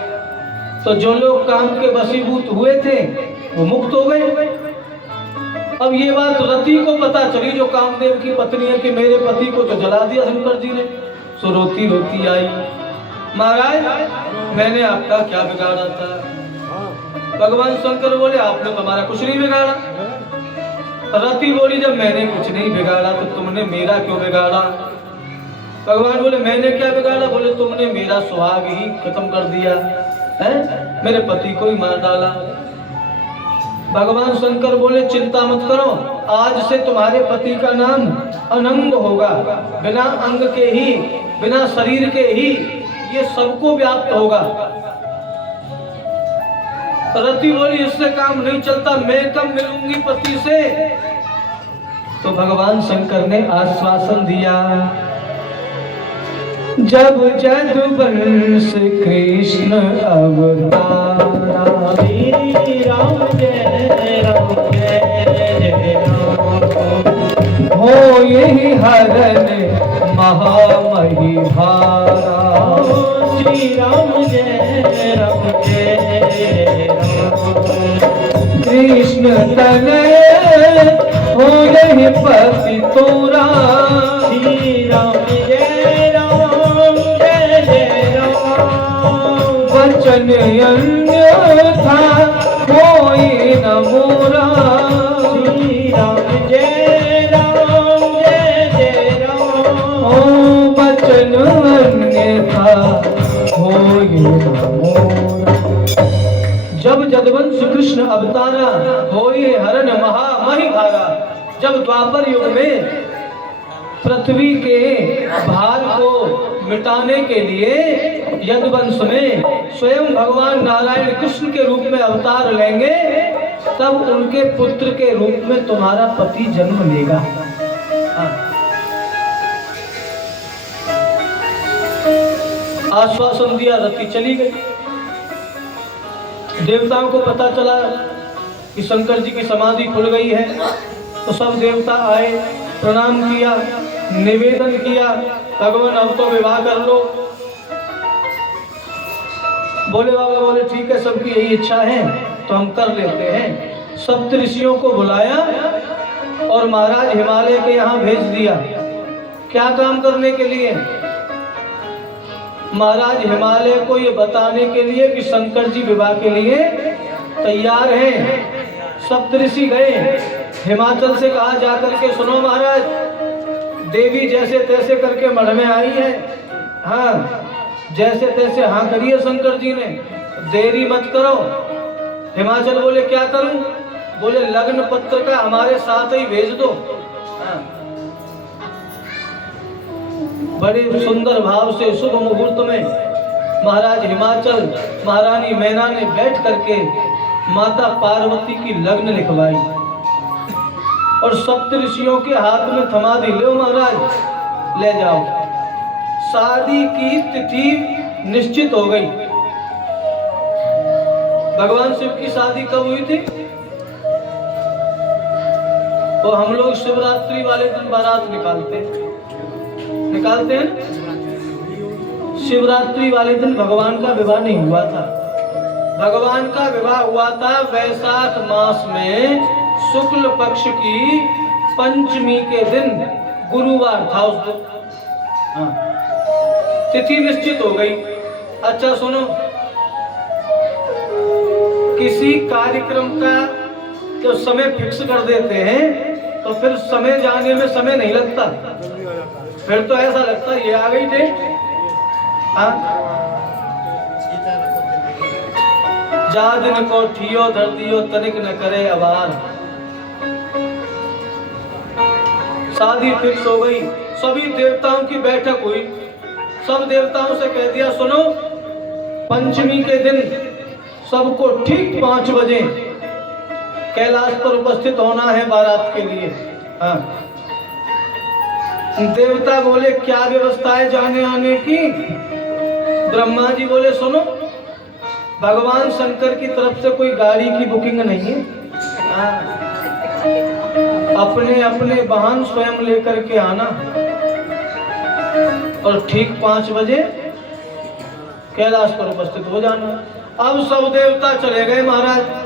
तो जो लोग काम के वशीभूत हुए थे वो मुक्त हो गए। अब ये बात रति को पता चली, जो कामदेव की पत्नी है, कि मेरे पति को तो जला दिया शंकर जी ने। सो रोती रोती आई, महाराज मैंने आपका क्या बिगाड़ा था? भगवान शंकर बोले आपने तो हमारा कुछ नहीं बिगाड़ा। रति बोली जब मैंने कुछ नहीं बिगाड़ा तो तुमने मेरा क्यों बिगाड़ा? भगवान बोले मैंने क्या बिगाड़ा? बोले तुमने मेरा सुहाग ही खत्म कर दिया है, मेरे पति को ही मार डाला। भगवान शंकर बोले चिंता मत करो, आज से तुम्हारे पति का नाम अनंग होगा। बिना अंग के ही, बिना शरीर के ही ये सबको व्याप्त होगा। रति बोली इससे काम नहीं चलता, मैं कब मिलूंगी पति से? तो भगवान शंकर ने आश्वासन दिया, जब जदुवंश कृष्ण अवतारा, श्री राम जय राम जय जय राम, हो यही हरण महामही भारा, श्री राम जय राम जय राम, कृष्ण तनय हो यही पति तोरा, श्री राम जय राम जय जय राम, वचन अन्यथा कोई न मोरा, श्री राम जय जय राम, ओ वचन अन्यथा कोई न मोरा। जब जदवंश कृष्ण अवतारा, होए हरण महामहि भारा। जब द्वापर युग में पृथ्वी के भार को मिटाने के लिए यदुवंश में स्वयं भगवान नारायण कृष्ण के रूप में अवतार लेंगे, तब उनके पुत्र के रूप में तुम्हारा पति जन्म लेगा। आश्वासन दिया, रति चली गई। देवताओं को पता चला कि शंकर जी की समाधि खुल गई है, तो सब देवता आए, प्रणाम किया, निवेदन किया, भगवान अब तो विवाह कर लो। बोले बाबा, बोले ठीक है, सबकी यही इच्छा है तो हम कर लेते हैं। सप्त ऋषियों को बुलाया और महाराज हिमालय के यहाँ भेज दिया। क्या काम करने के लिए? महाराज हिमालय को ये बताने के लिए कि शंकर जी विवाह के लिए तैयार हैं। सप्तऋषि गए, हिमाचल से कहा जाकर के सुनो महाराज, देवी जैसे तैसे करके मठ में आई है। हाँ, जैसे तैसे हाँ करिए शंकर जी ने, देरी मत करो। हिमाचल बोले क्या करूं? बोले लग्न पत्र का हमारे साथ ही भेज दो। हाँ। बड़े सुंदर भाव से शुभ मुहूर्त में महाराज हिमाचल महारानी मैना ने बैठ करके माता पार्वती की लग्न लिखवाई और सप्त ऋषियों के हाथ में थमा दी, लो महाराज ले जाओ। शादी की तिथि निश्चित हो गई। भगवान शिव की शादी कब हुई थी? तो हम लोग शिवरात्रि वाले दिन बारात निकालते हैं। शिवरात्रि वाले दिन भगवान का विवाह नहीं हुआ था। भगवान का विवाह हुआ था वैशाख मास में शुक्ल पक्ष की पंचमी के दिन, गुरुवार था उस दिन। हाँ, तिथि निश्चित हो गई। अच्छा सुनो, किसी कार्यक्रम का जब समय फिक्स कर देते हैं तो फिर समय जाने में समय नहीं लगता, फिर तो ऐसा लगता है ये आ गई डेट। हाँ, जा दिन को ठियो धर दियो तनिक न करे अवार। शादी फिक्स हो गई, सभी देवताओं की बैठक हुई, सब देवताओं से कह दिया सुनो, पंचमी के दिन सबको ठीक 5 बजे कैलाश पर उपस्थित होना है बारात के लिए। हाँ, देवता बोले क्या व्यवस्था है जाने आने की? ब्रह्मा जी बोले सुनो, भगवान शंकर की तरफ से कोई गाड़ी की बुकिंग नहीं है। हाँ, अपने अपने वाहन स्वयं लेकर के आना और ठीक 5 बजे कैलाश पर उपस्थित हो जाना। अब सब देवता चले गए महाराज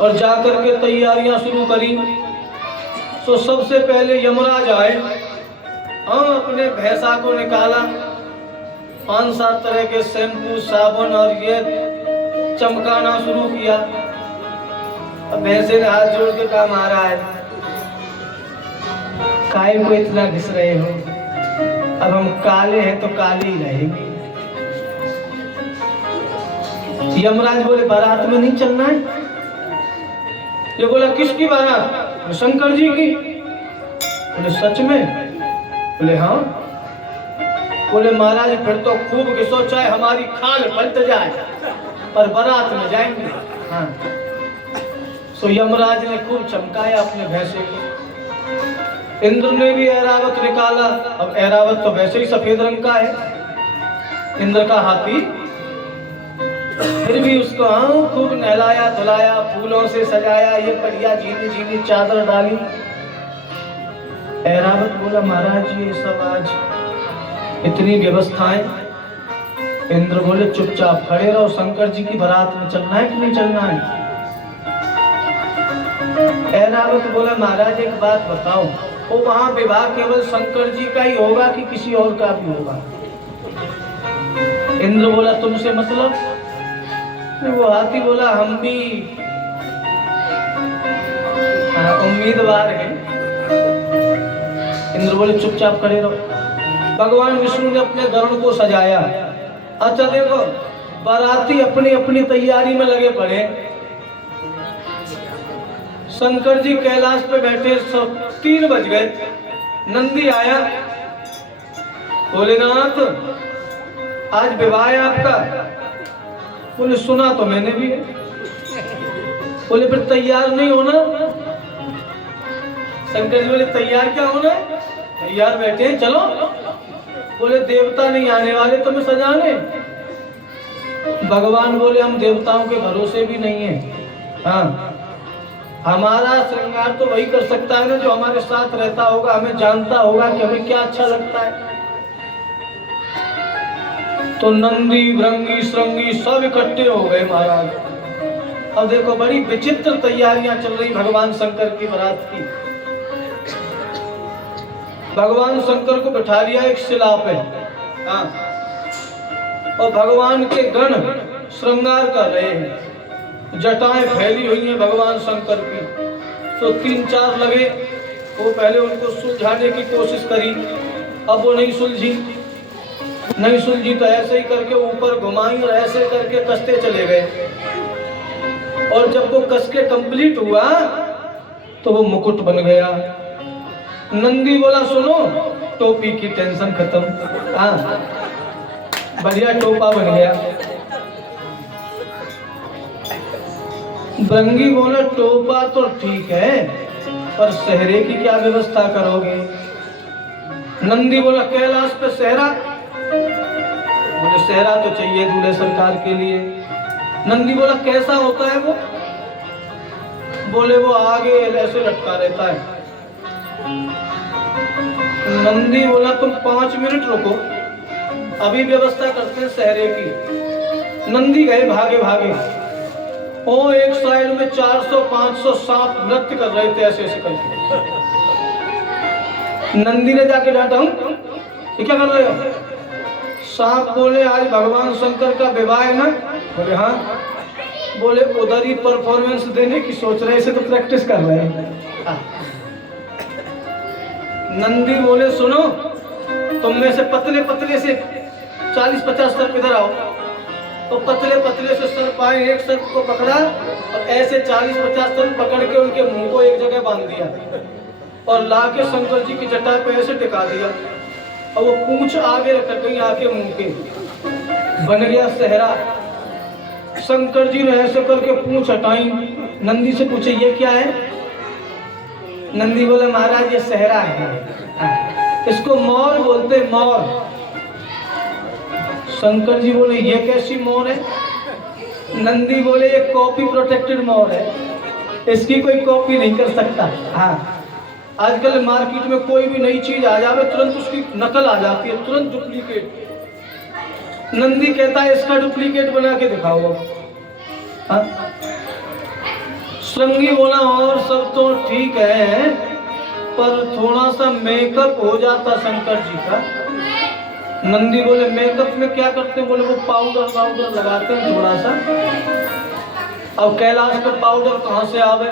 और जाकर के तैयारियां शुरू करी। तो सबसे पहले यमराज आए, हाँ, अपने भैंसा को निकाला, 5-7 तरह के शैम्पू साबुन और ये चमकाना शुरू किया। अब भैंसे ने हाथ जोड़ के कहा महाराज काय को इतना घिस रहे हो, अब हम काले हैं तो काले ही रहेंगे। यमराज बोले बारात में नहीं चलना है। ये बोला किसकी बारात? शंकर जी की। बोले सच में? बोले हाँ। बोले महाराज फिर तो खूब घिसो, चाहे हमारी खाल पलट जाए, पर बारात में जाएंगे। हाँ, सो यमराज ने खूब चमकाया अपने भैंसे को। इंद्र ने भी ऐरावत निकाला। अब ऐरावत तो वैसे ही सफेद रंग का है, इंद्र का हाथी, फिर भी उसको हाँ खूब नहलाया धुलाया, फूलों से सजाया, ये बढ़िया झीनी झीनी चादर डाली। ऐरावत बोला महाराज ये सब आज इतनी व्यवस्थाएं। इंद्र बोले चुपचाप खड़े रहो, शंकर जी की बारात में चलना है कि नहीं चलना है? ऐरावत बोला महाराज एक बात बताओ, वो वहां विवाह केवल शंकर जी का ही होगा कि किसी और का भी होगा? इंद्र बोला तुमसे मतलब? वो हाथी बोला हम भी उम्मीदवार हैं। इंद्र बोले चुपचाप खड़े रहो। भगवान विष्णु ने अपने गरुड़ को सजाया। अच्छा देखो, बाराती अपनी अपनी तैयारी में लगे पड़े। शंकर जी कैलाश पे बैठे, 3 बज गए। नंदी आया, भोलेनाथ आज विवाह है आपका? बोले सुना तो मैंने भी है। बोले फिर तैयार नहीं होना? शंकर जी बोले तैयार क्या होना है, तैयार बैठे हैं चलो। बोले देवता नहीं आने वाले तुम्हें सजाने? भगवान बोले हम देवताओं के भरोसे भी नहीं है। हाँ, हमारा श्रृंगार तो वही कर सकता है ना जो हमारे साथ रहता होगा, हमें जानता होगा कि हमें क्या अच्छा लगता है। तो नंदी भृंगी श्रृंगी सब इकट्ठे हो गए महाराज। अब देखो बड़ी विचित्र तैयारियां चल रही भगवान शंकर की बारात की। भगवान शंकर को बैठा लिया एक शिला पे। हाँ, और भगवान के गण श्रृंगार कर रहे हैं, जटाएं फैली हुई हैं भगवान शंकर की। तो 3-4 लगे, वो पहले उनको सुलझाने की कोशिश करी, अब वो नहीं सुलझी तो ऐसे ही करके ऊपर घुमाई और ऐसे करके कसते चले गए। और जब वो कस के कंप्लीट हुआ तो वो मुकुट बन गया। नंदी बोला सुनो, टोपी की टेंशन खत्म। हाँ, बढ़िया टोपा बन गया। भृंगी बोला टोपा तो ठीक है, पर सेहरे की क्या व्यवस्था करोगे? नंदी बोला कैलाश पे सेहरा? बोले सेहरा तो चाहिए दूल्हे सरकार के लिए। नंदी बोला कैसा होता है वो? बोले वो आगे ऐसे लटका रहता है। नंदी बोला तुम 5 मिनट रुको, अभी व्यवस्था करते हैं सेहरे की। नंदी गए भागे भागे, ओ एक साइड में 400-500 सांप नृत्य कर रहे थे ऐसे ऐसे करके। नंदी ने जाके डांटा, ये क्या कर रहे हो? सांप बोले आज भगवान शंकर का विवाह है ना? बोले हाँ। बोले उधर ही परफॉर्मेंस देने की सोच रहे, इसे तो प्रैक्टिस कर रहे हैं। नंदी बोले सुनो, तुम में से पतले पतले से 40-50 सर्प इधर आओ। तो पतले पतले से सर्प आए, एक सर्प को पकड़ा और ऐसे 40-50 सर्प पकड़ के उनके मुंह को एक जगह बांध दिया और लाके शंकर जी की जटा पे ऐसे टिका दिया और वो पूंछ आगे रख गई आके मुंह के, बन गया सहरा। शंकर जी ने ऐसे करके पूंछ हटाई, नंदी से पूछे ये क्या है? नंदी बोले महाराज ये सहरा है, इसको मोर बोलते, मोर। शंकर जी बोले ये कैसी मोर है? नंदी बोले ये कॉपी प्रोटेक्टेड मोर है, इसकी कोई कॉपी नहीं कर सकता। हाँ, आजकल मार्केट में कोई भी नई चीज आ जावे तुरंत उसकी नकल आ जाती है, तुरंत डुप्लीकेट। नंदी कहता है इसका डुप्लीकेट बना के दिखाओ। हाँ? श्रृंगी बोला और सब तो ठीक है पर थोड़ा सा मेकअप हो जाता शंकर जी का। नंदी बोले मेकअप में क्या करते हैं? बोले वो पाउडर लगाते हैं थोड़ा सा। अब कैलाश का पाउडर कहाँ से आवे?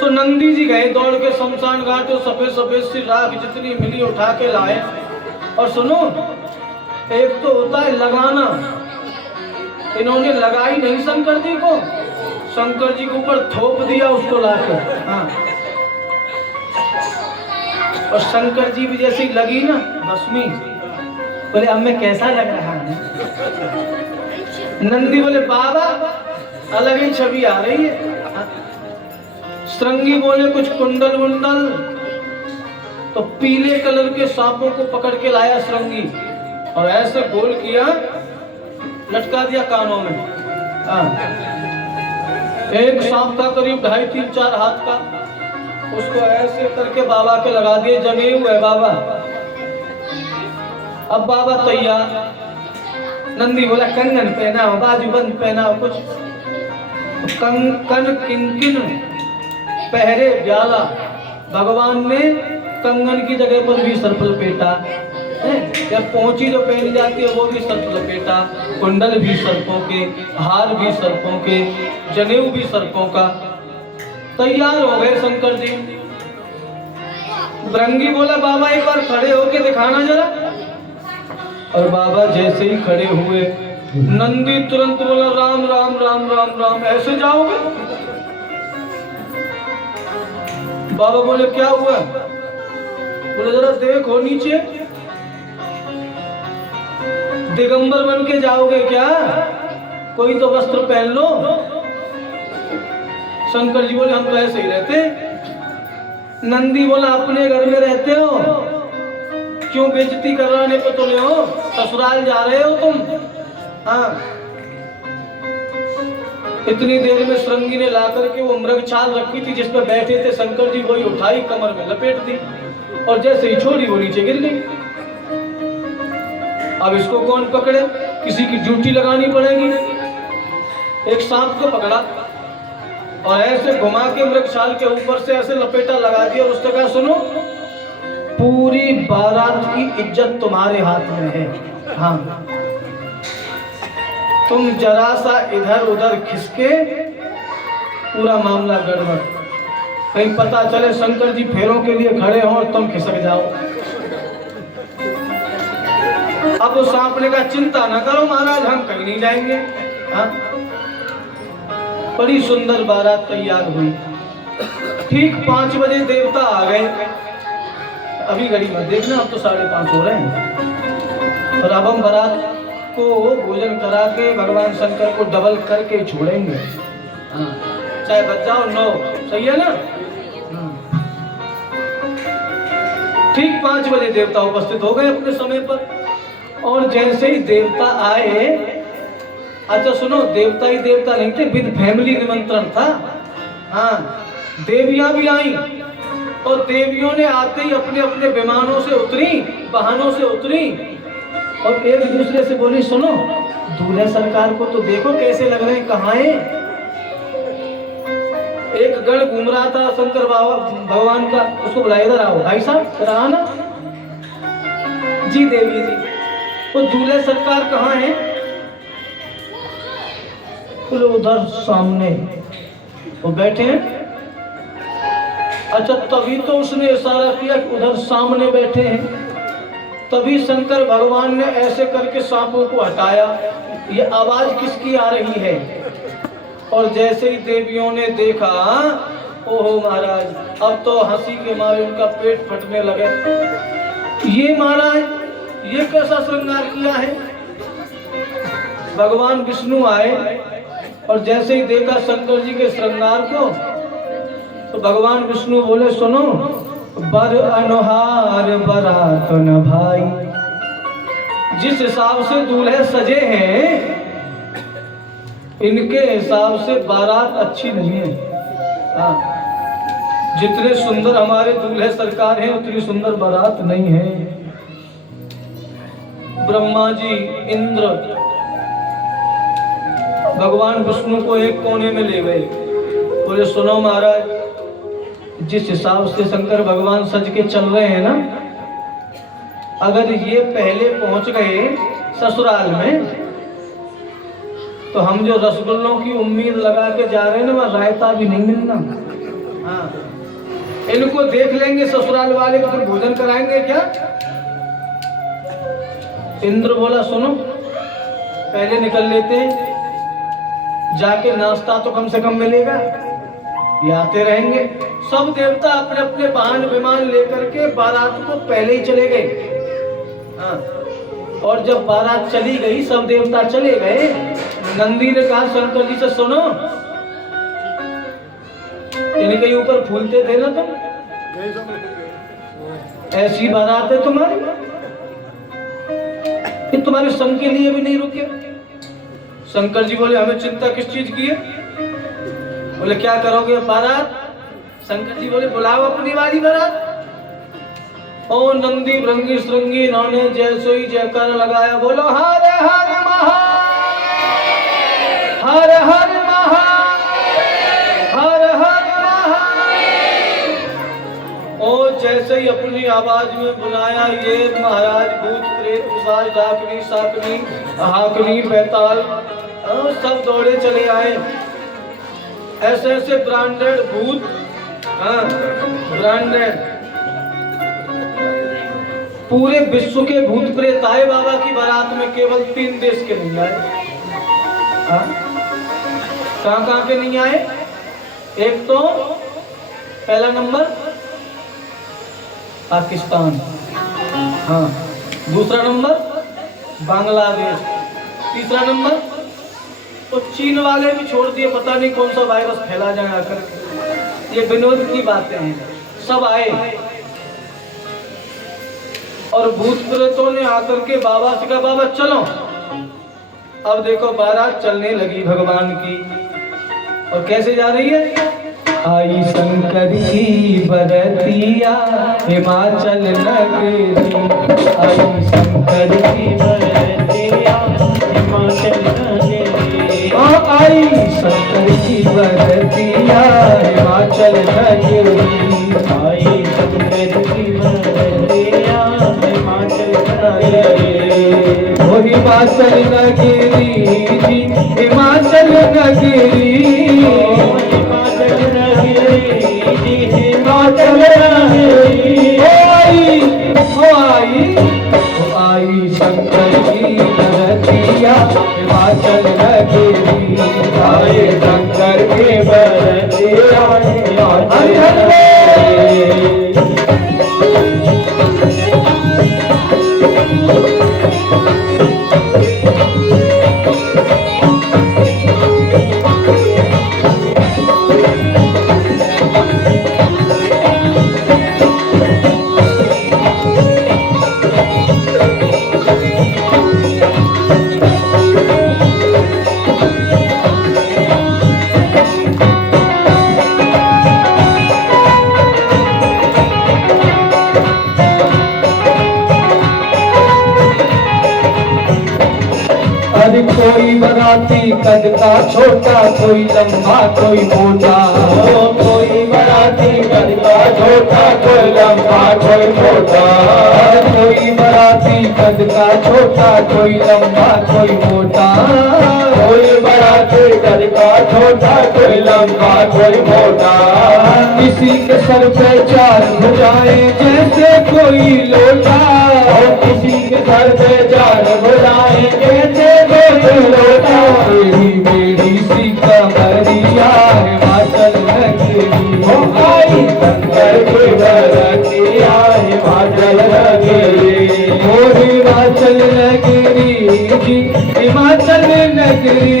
तो नंदी जी गए दौड़ के शमशान घाट, सफेद सफेद सी राख जितनी मिली उठा के लाए। और सुनो, एक तो होता है लगाना, इन्होंने लगाई नहीं शंकर जी को, शंकर जी के ऊपर थोप दिया उसको लाके। हाँ, और शंकर जी भी जैसी लगी ना भस्मी, बोले अब मैं कैसा लग रहा है? नंदी बोले बाबा अलग ही छवि आ रही है। श्रृंगी बोले कुछ कुंडल वुंडल, तो पीले कलर के सांपों को पकड़ के लाया श्रृंगी और ऐसे गोल किया, लटका दिया कानों में। एक सांप था करीब 2.5-3-4 हाथ का, उसको ऐसे करके बाबा के लगा दिए, जमे हुए बाबा। अब बाबा तैयार। नंदी बोला कंगन पहना हो, बाजूबंद पहना हो, कुछ कंकन किनकिन पहरे ब्याला। भगवान ने कंगन की जगह पर भी सर्प लपेटा, जब पहुंची जो पहनी जाती है वो भी सर्प लपेटा, कुंडल भी सर्पों के, हार भी सर्पों के, जनेऊ भी सर्पों का। तैयार हो गए शंकर जी। भृंगी बोला बाबा एक बार खड़े होके दिखाना जरा। और बाबा जैसे ही खड़े हुए, नंदी तुरंत बोला राम राम राम राम राम। ऐसे जाओगे? बाबा बोले क्या हुआ? बोले जरा देखो नीचे, दिगंबर बन के जाओगे क्या? कोई तो वस्त्र पहन लो। शंकर जी बोले हम तो ऐसे ही रहते। नंदी बोला अपने घर में रहते हो, क्यों बेइज्जती कराने को तुले हो? ससुराल जा रहे हो तुम? हाँ। इतनी देर में श्रृंगी ने ला करके वो मृग छाल रखी थी जिस पर बैठे थे शंकर जी, वही उठाई कमर में लपेट दी और जैसे ही छोड़ी वो नीचे गिर गई। अब इसको कौन पकड़े? किसी की ड्यूटी लगानी पड़ेगी। एक सांप को पकड़ा और ऐसे घुमा के मृगशाल के ऊपर से ऐसे लपेटा लगा दिया और उसने कहा सुनो, पूरी बारात की इज्जत तुम्हारे हाथ में है। हाँ, तुम जरा सा इधर उधर खिसके पूरा मामला गड़बड़, कहीं पता चले शंकर जी फेरों के लिए खड़े हों और तुम खिसक जाओ। अब उस सांप ने कहा चिंता ना करो महाराज, हम कहीं नहीं जाएंगे। हाँ? बड़ी सुंदर बारात तैयार हुई। ठीक 5 बजे देवता आ गए। अभी घड़ी मत देखना, अब तो 5:30 हो रहे हैं। और अब हम बारात को भोजन करा के भगवान शंकर को डबल करके छोड़ेंगे। हाँ, चाहे बच जाओ 9, सही है ना? ठीक 5 बजे देवता उपस्थित हो गए अपने समय पर। और जैसे ही देवता आए, अच्छा सुनो, देवता ही देवता नहीं थे, विद फैमिली निमंत्रण था। हाँ, देवियां भी आई और देवियों ने आते ही अपने अपने विमानों से उतरी, वाहनों से उतरी और एक दूसरे से बोली सुनो, दूल्हे सरकार को तो देखो कैसे लग रहे हैं, कहाँ है? एक गण घूम रहा था शंकर बाबा भगवान का, उसको बुलाया इधर आओ भाई साहब, इधर आओ ना। जी देवी जी, वो दूल्हे सरकार कहाँ है? बोले उधर सामने वो बैठे हैं। अच्छा, तभी तो उसने इशारा किया कि उधर सामने बैठे हैं। तभी शंकर भगवान ने ऐसे करके सांपों को हटाया, ये आवाज किसकी आ रही है। और जैसे ही देवियों ने देखा, ओहो महाराज, अब तो हंसी के मारे उनका पेट फटने लगे। ये महाराज, ये कैसा श्रृंगार किया है। भगवान विष्णु आए और जैसे ही देखा शंकर जी के श्रृंगार को, तो भगवान विष्णु बोले, सुनो, बर अनुहार बरात न भाई। जिस हिसाब से दूल्हे सजे हैं, इनके हिसाब से बारात अच्छी नहीं है। हाँ, जितने सुंदर हमारे दूल्हे सरकार हैं, उतनी सुंदर बारात नहीं है। ब्रह्मा जी, इंद्र भगवान विष्णु को एक कोने में ले गए। बोले, सुनो महाराज, जिस हिसाब से शंकर भगवान सज के चल रहे हैं ना, अगर ये पहले पहुंच गए ससुराल में, तो हम जो रसगुल्लों की उम्मीद लगा के जा रहे हैं ना, वहाँ रायता भी नहीं मिलना। हाँ, इनको देख लेंगे ससुराल वाले को, फिर भोजन कराएंगे क्या। इंद्र बोला, सुनो, पहले निकल लेते हैं, जाके नाश्ता तो कम से कम मिलेगा, ये आते रहेंगे। सब देवता अपने अपने वाहन विमान लेकर के बारात को पहले ही चले गए। हाँ, और जब बारात चली गई, सब देवता चले गए, नंदी ने कहा शंकर जी से, सुनो, इनके ऊपर फूलते थे ना तुम, ऐसी बारात है तुम्हारी, ये तुम्हारे संग के लिए भी नहीं रुके। शंकर जी बोले, हमें चिंता किस चीज की है। बोले, क्या करोगे बारात। शंकर जी बोले, बुलाओ अपनी वाली बारात। ओ नंदी भृंगी श्रृंगी, इन्होंने जैसे ही जयकार लगाया, बोलो हर हर महा, हर हर महा, हर हर महा। ओ जैसे ही अपनी आवाज में बुलाया, ये महाराज भूत प्रेत पिशाच डाकनी साकनी हाकनी बैताल सब दौड़े चले आए। ऐसे ऐसे ब्रांडेड भूत, हाँ ब्रांडेड, पूरे विश्व के भूत प्रेत आए बाबा की बारात में। केवल 3 देश के नहीं आए। कहाँ कहाँ के नहीं आए। एक तो पहला नंबर पाकिस्तान, हाँ, दूसरा नंबर बांग्लादेश, तीसरा नंबर तो चीन वाले भी छोड़ दिए, पता नहीं कौन सा वायरस फैला जाए आकर। ये विनोद की बातें हैं, सब आए। और भूत प्रेतों ने आकर के बाबा से कहा, बाबा चलो। अब देखो बारात चलने लगी भगवान की, और कैसे जा रही है। आई शंकर की बरतिया हिमाचल नगरी, आई शंकर की बरतिया हिमाचल नगरी, आई शंकर की बरतिया हिमाचल नगरी, आई शंकर की बरतिया हिमाचल नगरी, वो हिमाचल नगरी जी, हिमाचल नगरी, हिमाचल नगरी जी, हिमाचल नगरी। आई शंकर की बरतिया हिमाचल नगरी, आए शंकर की बरतिया हिमाचल नगरी। कोई बराती कद का छोटा, कोई लंबा कोई मोटा, कोई बराती कद का छोटा, कोई लंबा कोई मोटा, कोई बराती कद का छोटा, कोई लंबा कोई मोटा, कोई बराती कद कोई लंबा कोई मोटा, किसी के सर पे चार भुजाएं जैसे कोई लोटा, किसी के सर पे चार भुजाएं जैसे कोई लोटा। मेरी सी कमरिया हिमाचल नगरी, आई शंकर की बरतिया हिमाचल नगरी, हिमाचल नगरी जी, हिमाचल नगरी,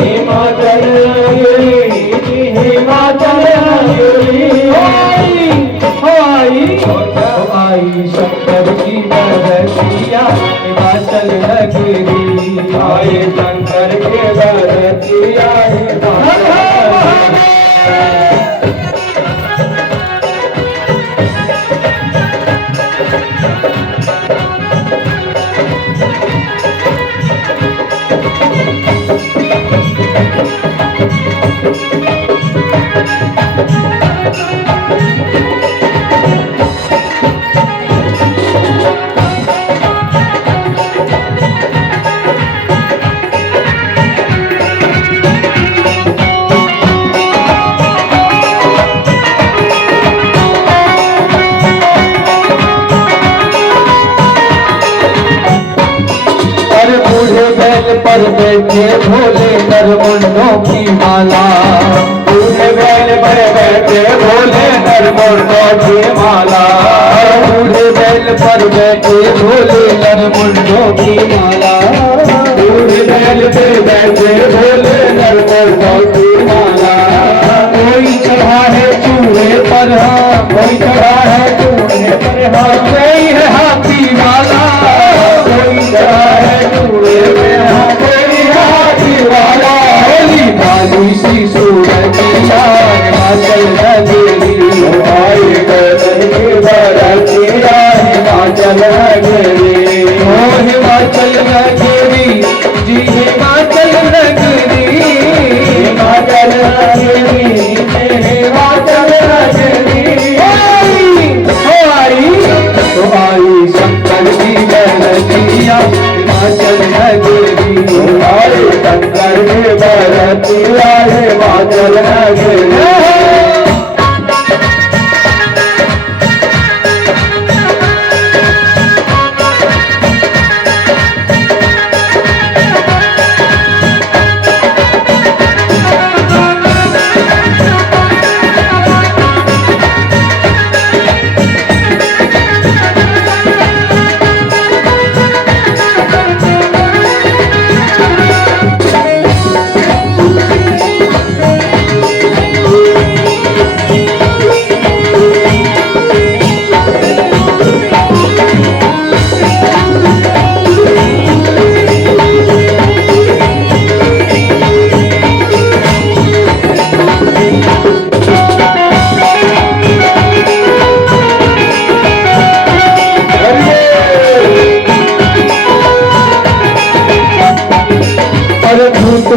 हिमाचल नगरी, हिमाचल नगरी। आई शंकर की बरतिया हिमाचल नगरी, आई शंकर की बरतिया हिमाचल नगरी। पर बैठे भोले नरमुंडों की माला, बूढ़े बैल पर बैठे भोले नरमुंडों की माला, बूढ़े बैल पर बैठे भोले नरमुंडों की माला, बूढ़े बैल पर बैठे भोले नरमुंडों की माला। कोई चढ़ा है चूहे पर हाँ, कोई चढ़ा है चूहे पर हाँ, कोई है हाथी वाला, कोई चढ़ा है चूहे पर हाँ, कोई है हाथी वाला। होली काली सी सूरतिया हिमाचल नगरी, आई गगन की बरतिया हिमाचल नगरी, हिमाचल नगरी जी, हिमाचल नगरी, हिमाचल नगरी, हिमाचल नगरी। आई शंकर की बरतिया हिमाचल नगरी, आई शंकर की बरतिया हिमाचल नगरी।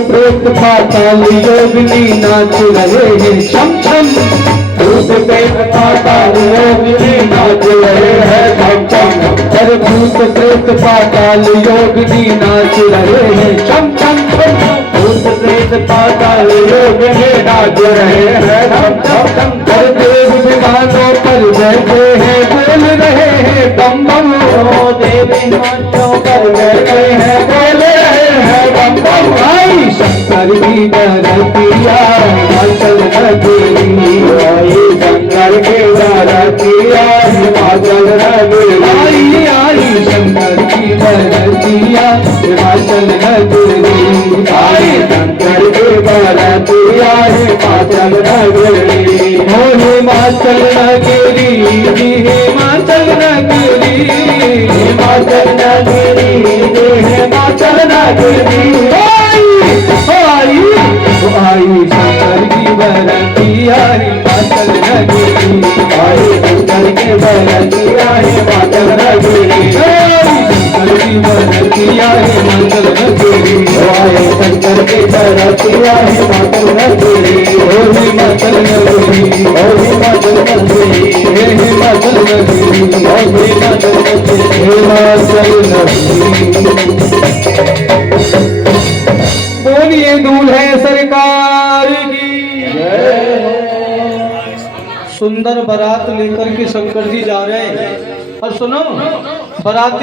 प्रेत पाताल योगिनी नाच रहे हैं छम छम, भूत प्रेत पाताल योगिनी नाच रहे हैं छम छम, अरे भूत प्रेत पाताल योगिनी नाच रहे हैं छम छम छम, भूत प्रेत पाताल योगिनी नाच रहे हैं छम छम छम। अरे देव विमानों पर बैठे हैं बोल रहे हैं बम बम, देवी नाचों पर बैठे हैं बोल रहे हैं बम बम। आई शंकर की बरतिया हिमाचल नगरी, आई शंकर की बरतिया हिमाचल नगरी, आई शंकर की बरतिया हिमाचल नगरी, आई शंकर की बरतिया हिमाचल नगरी। हो हिमाचल नगरी जी, हिमाचल नगरी, हिमाचल नगरी, हिमाचल नगरी। आई शंकर की बरतिया हिमाचल नगरी, आई शंकर की बरतिया हिमाचल नगरी, शंकर की बरतिया हिमाचल नगरी, आई शंकर की बरतिया हिमाचल नगरी। ओ हिमाचल नगरी, ओ हिमाचल नगरी, हिमाचल नगरी, ओ हिमाचल नगरी, हिमाचल नगरी। बोलिए दूल्हे सरकार की सुंदर बारात लेकर के शंकर जी जा रहे हैं। और सुनो, बाराती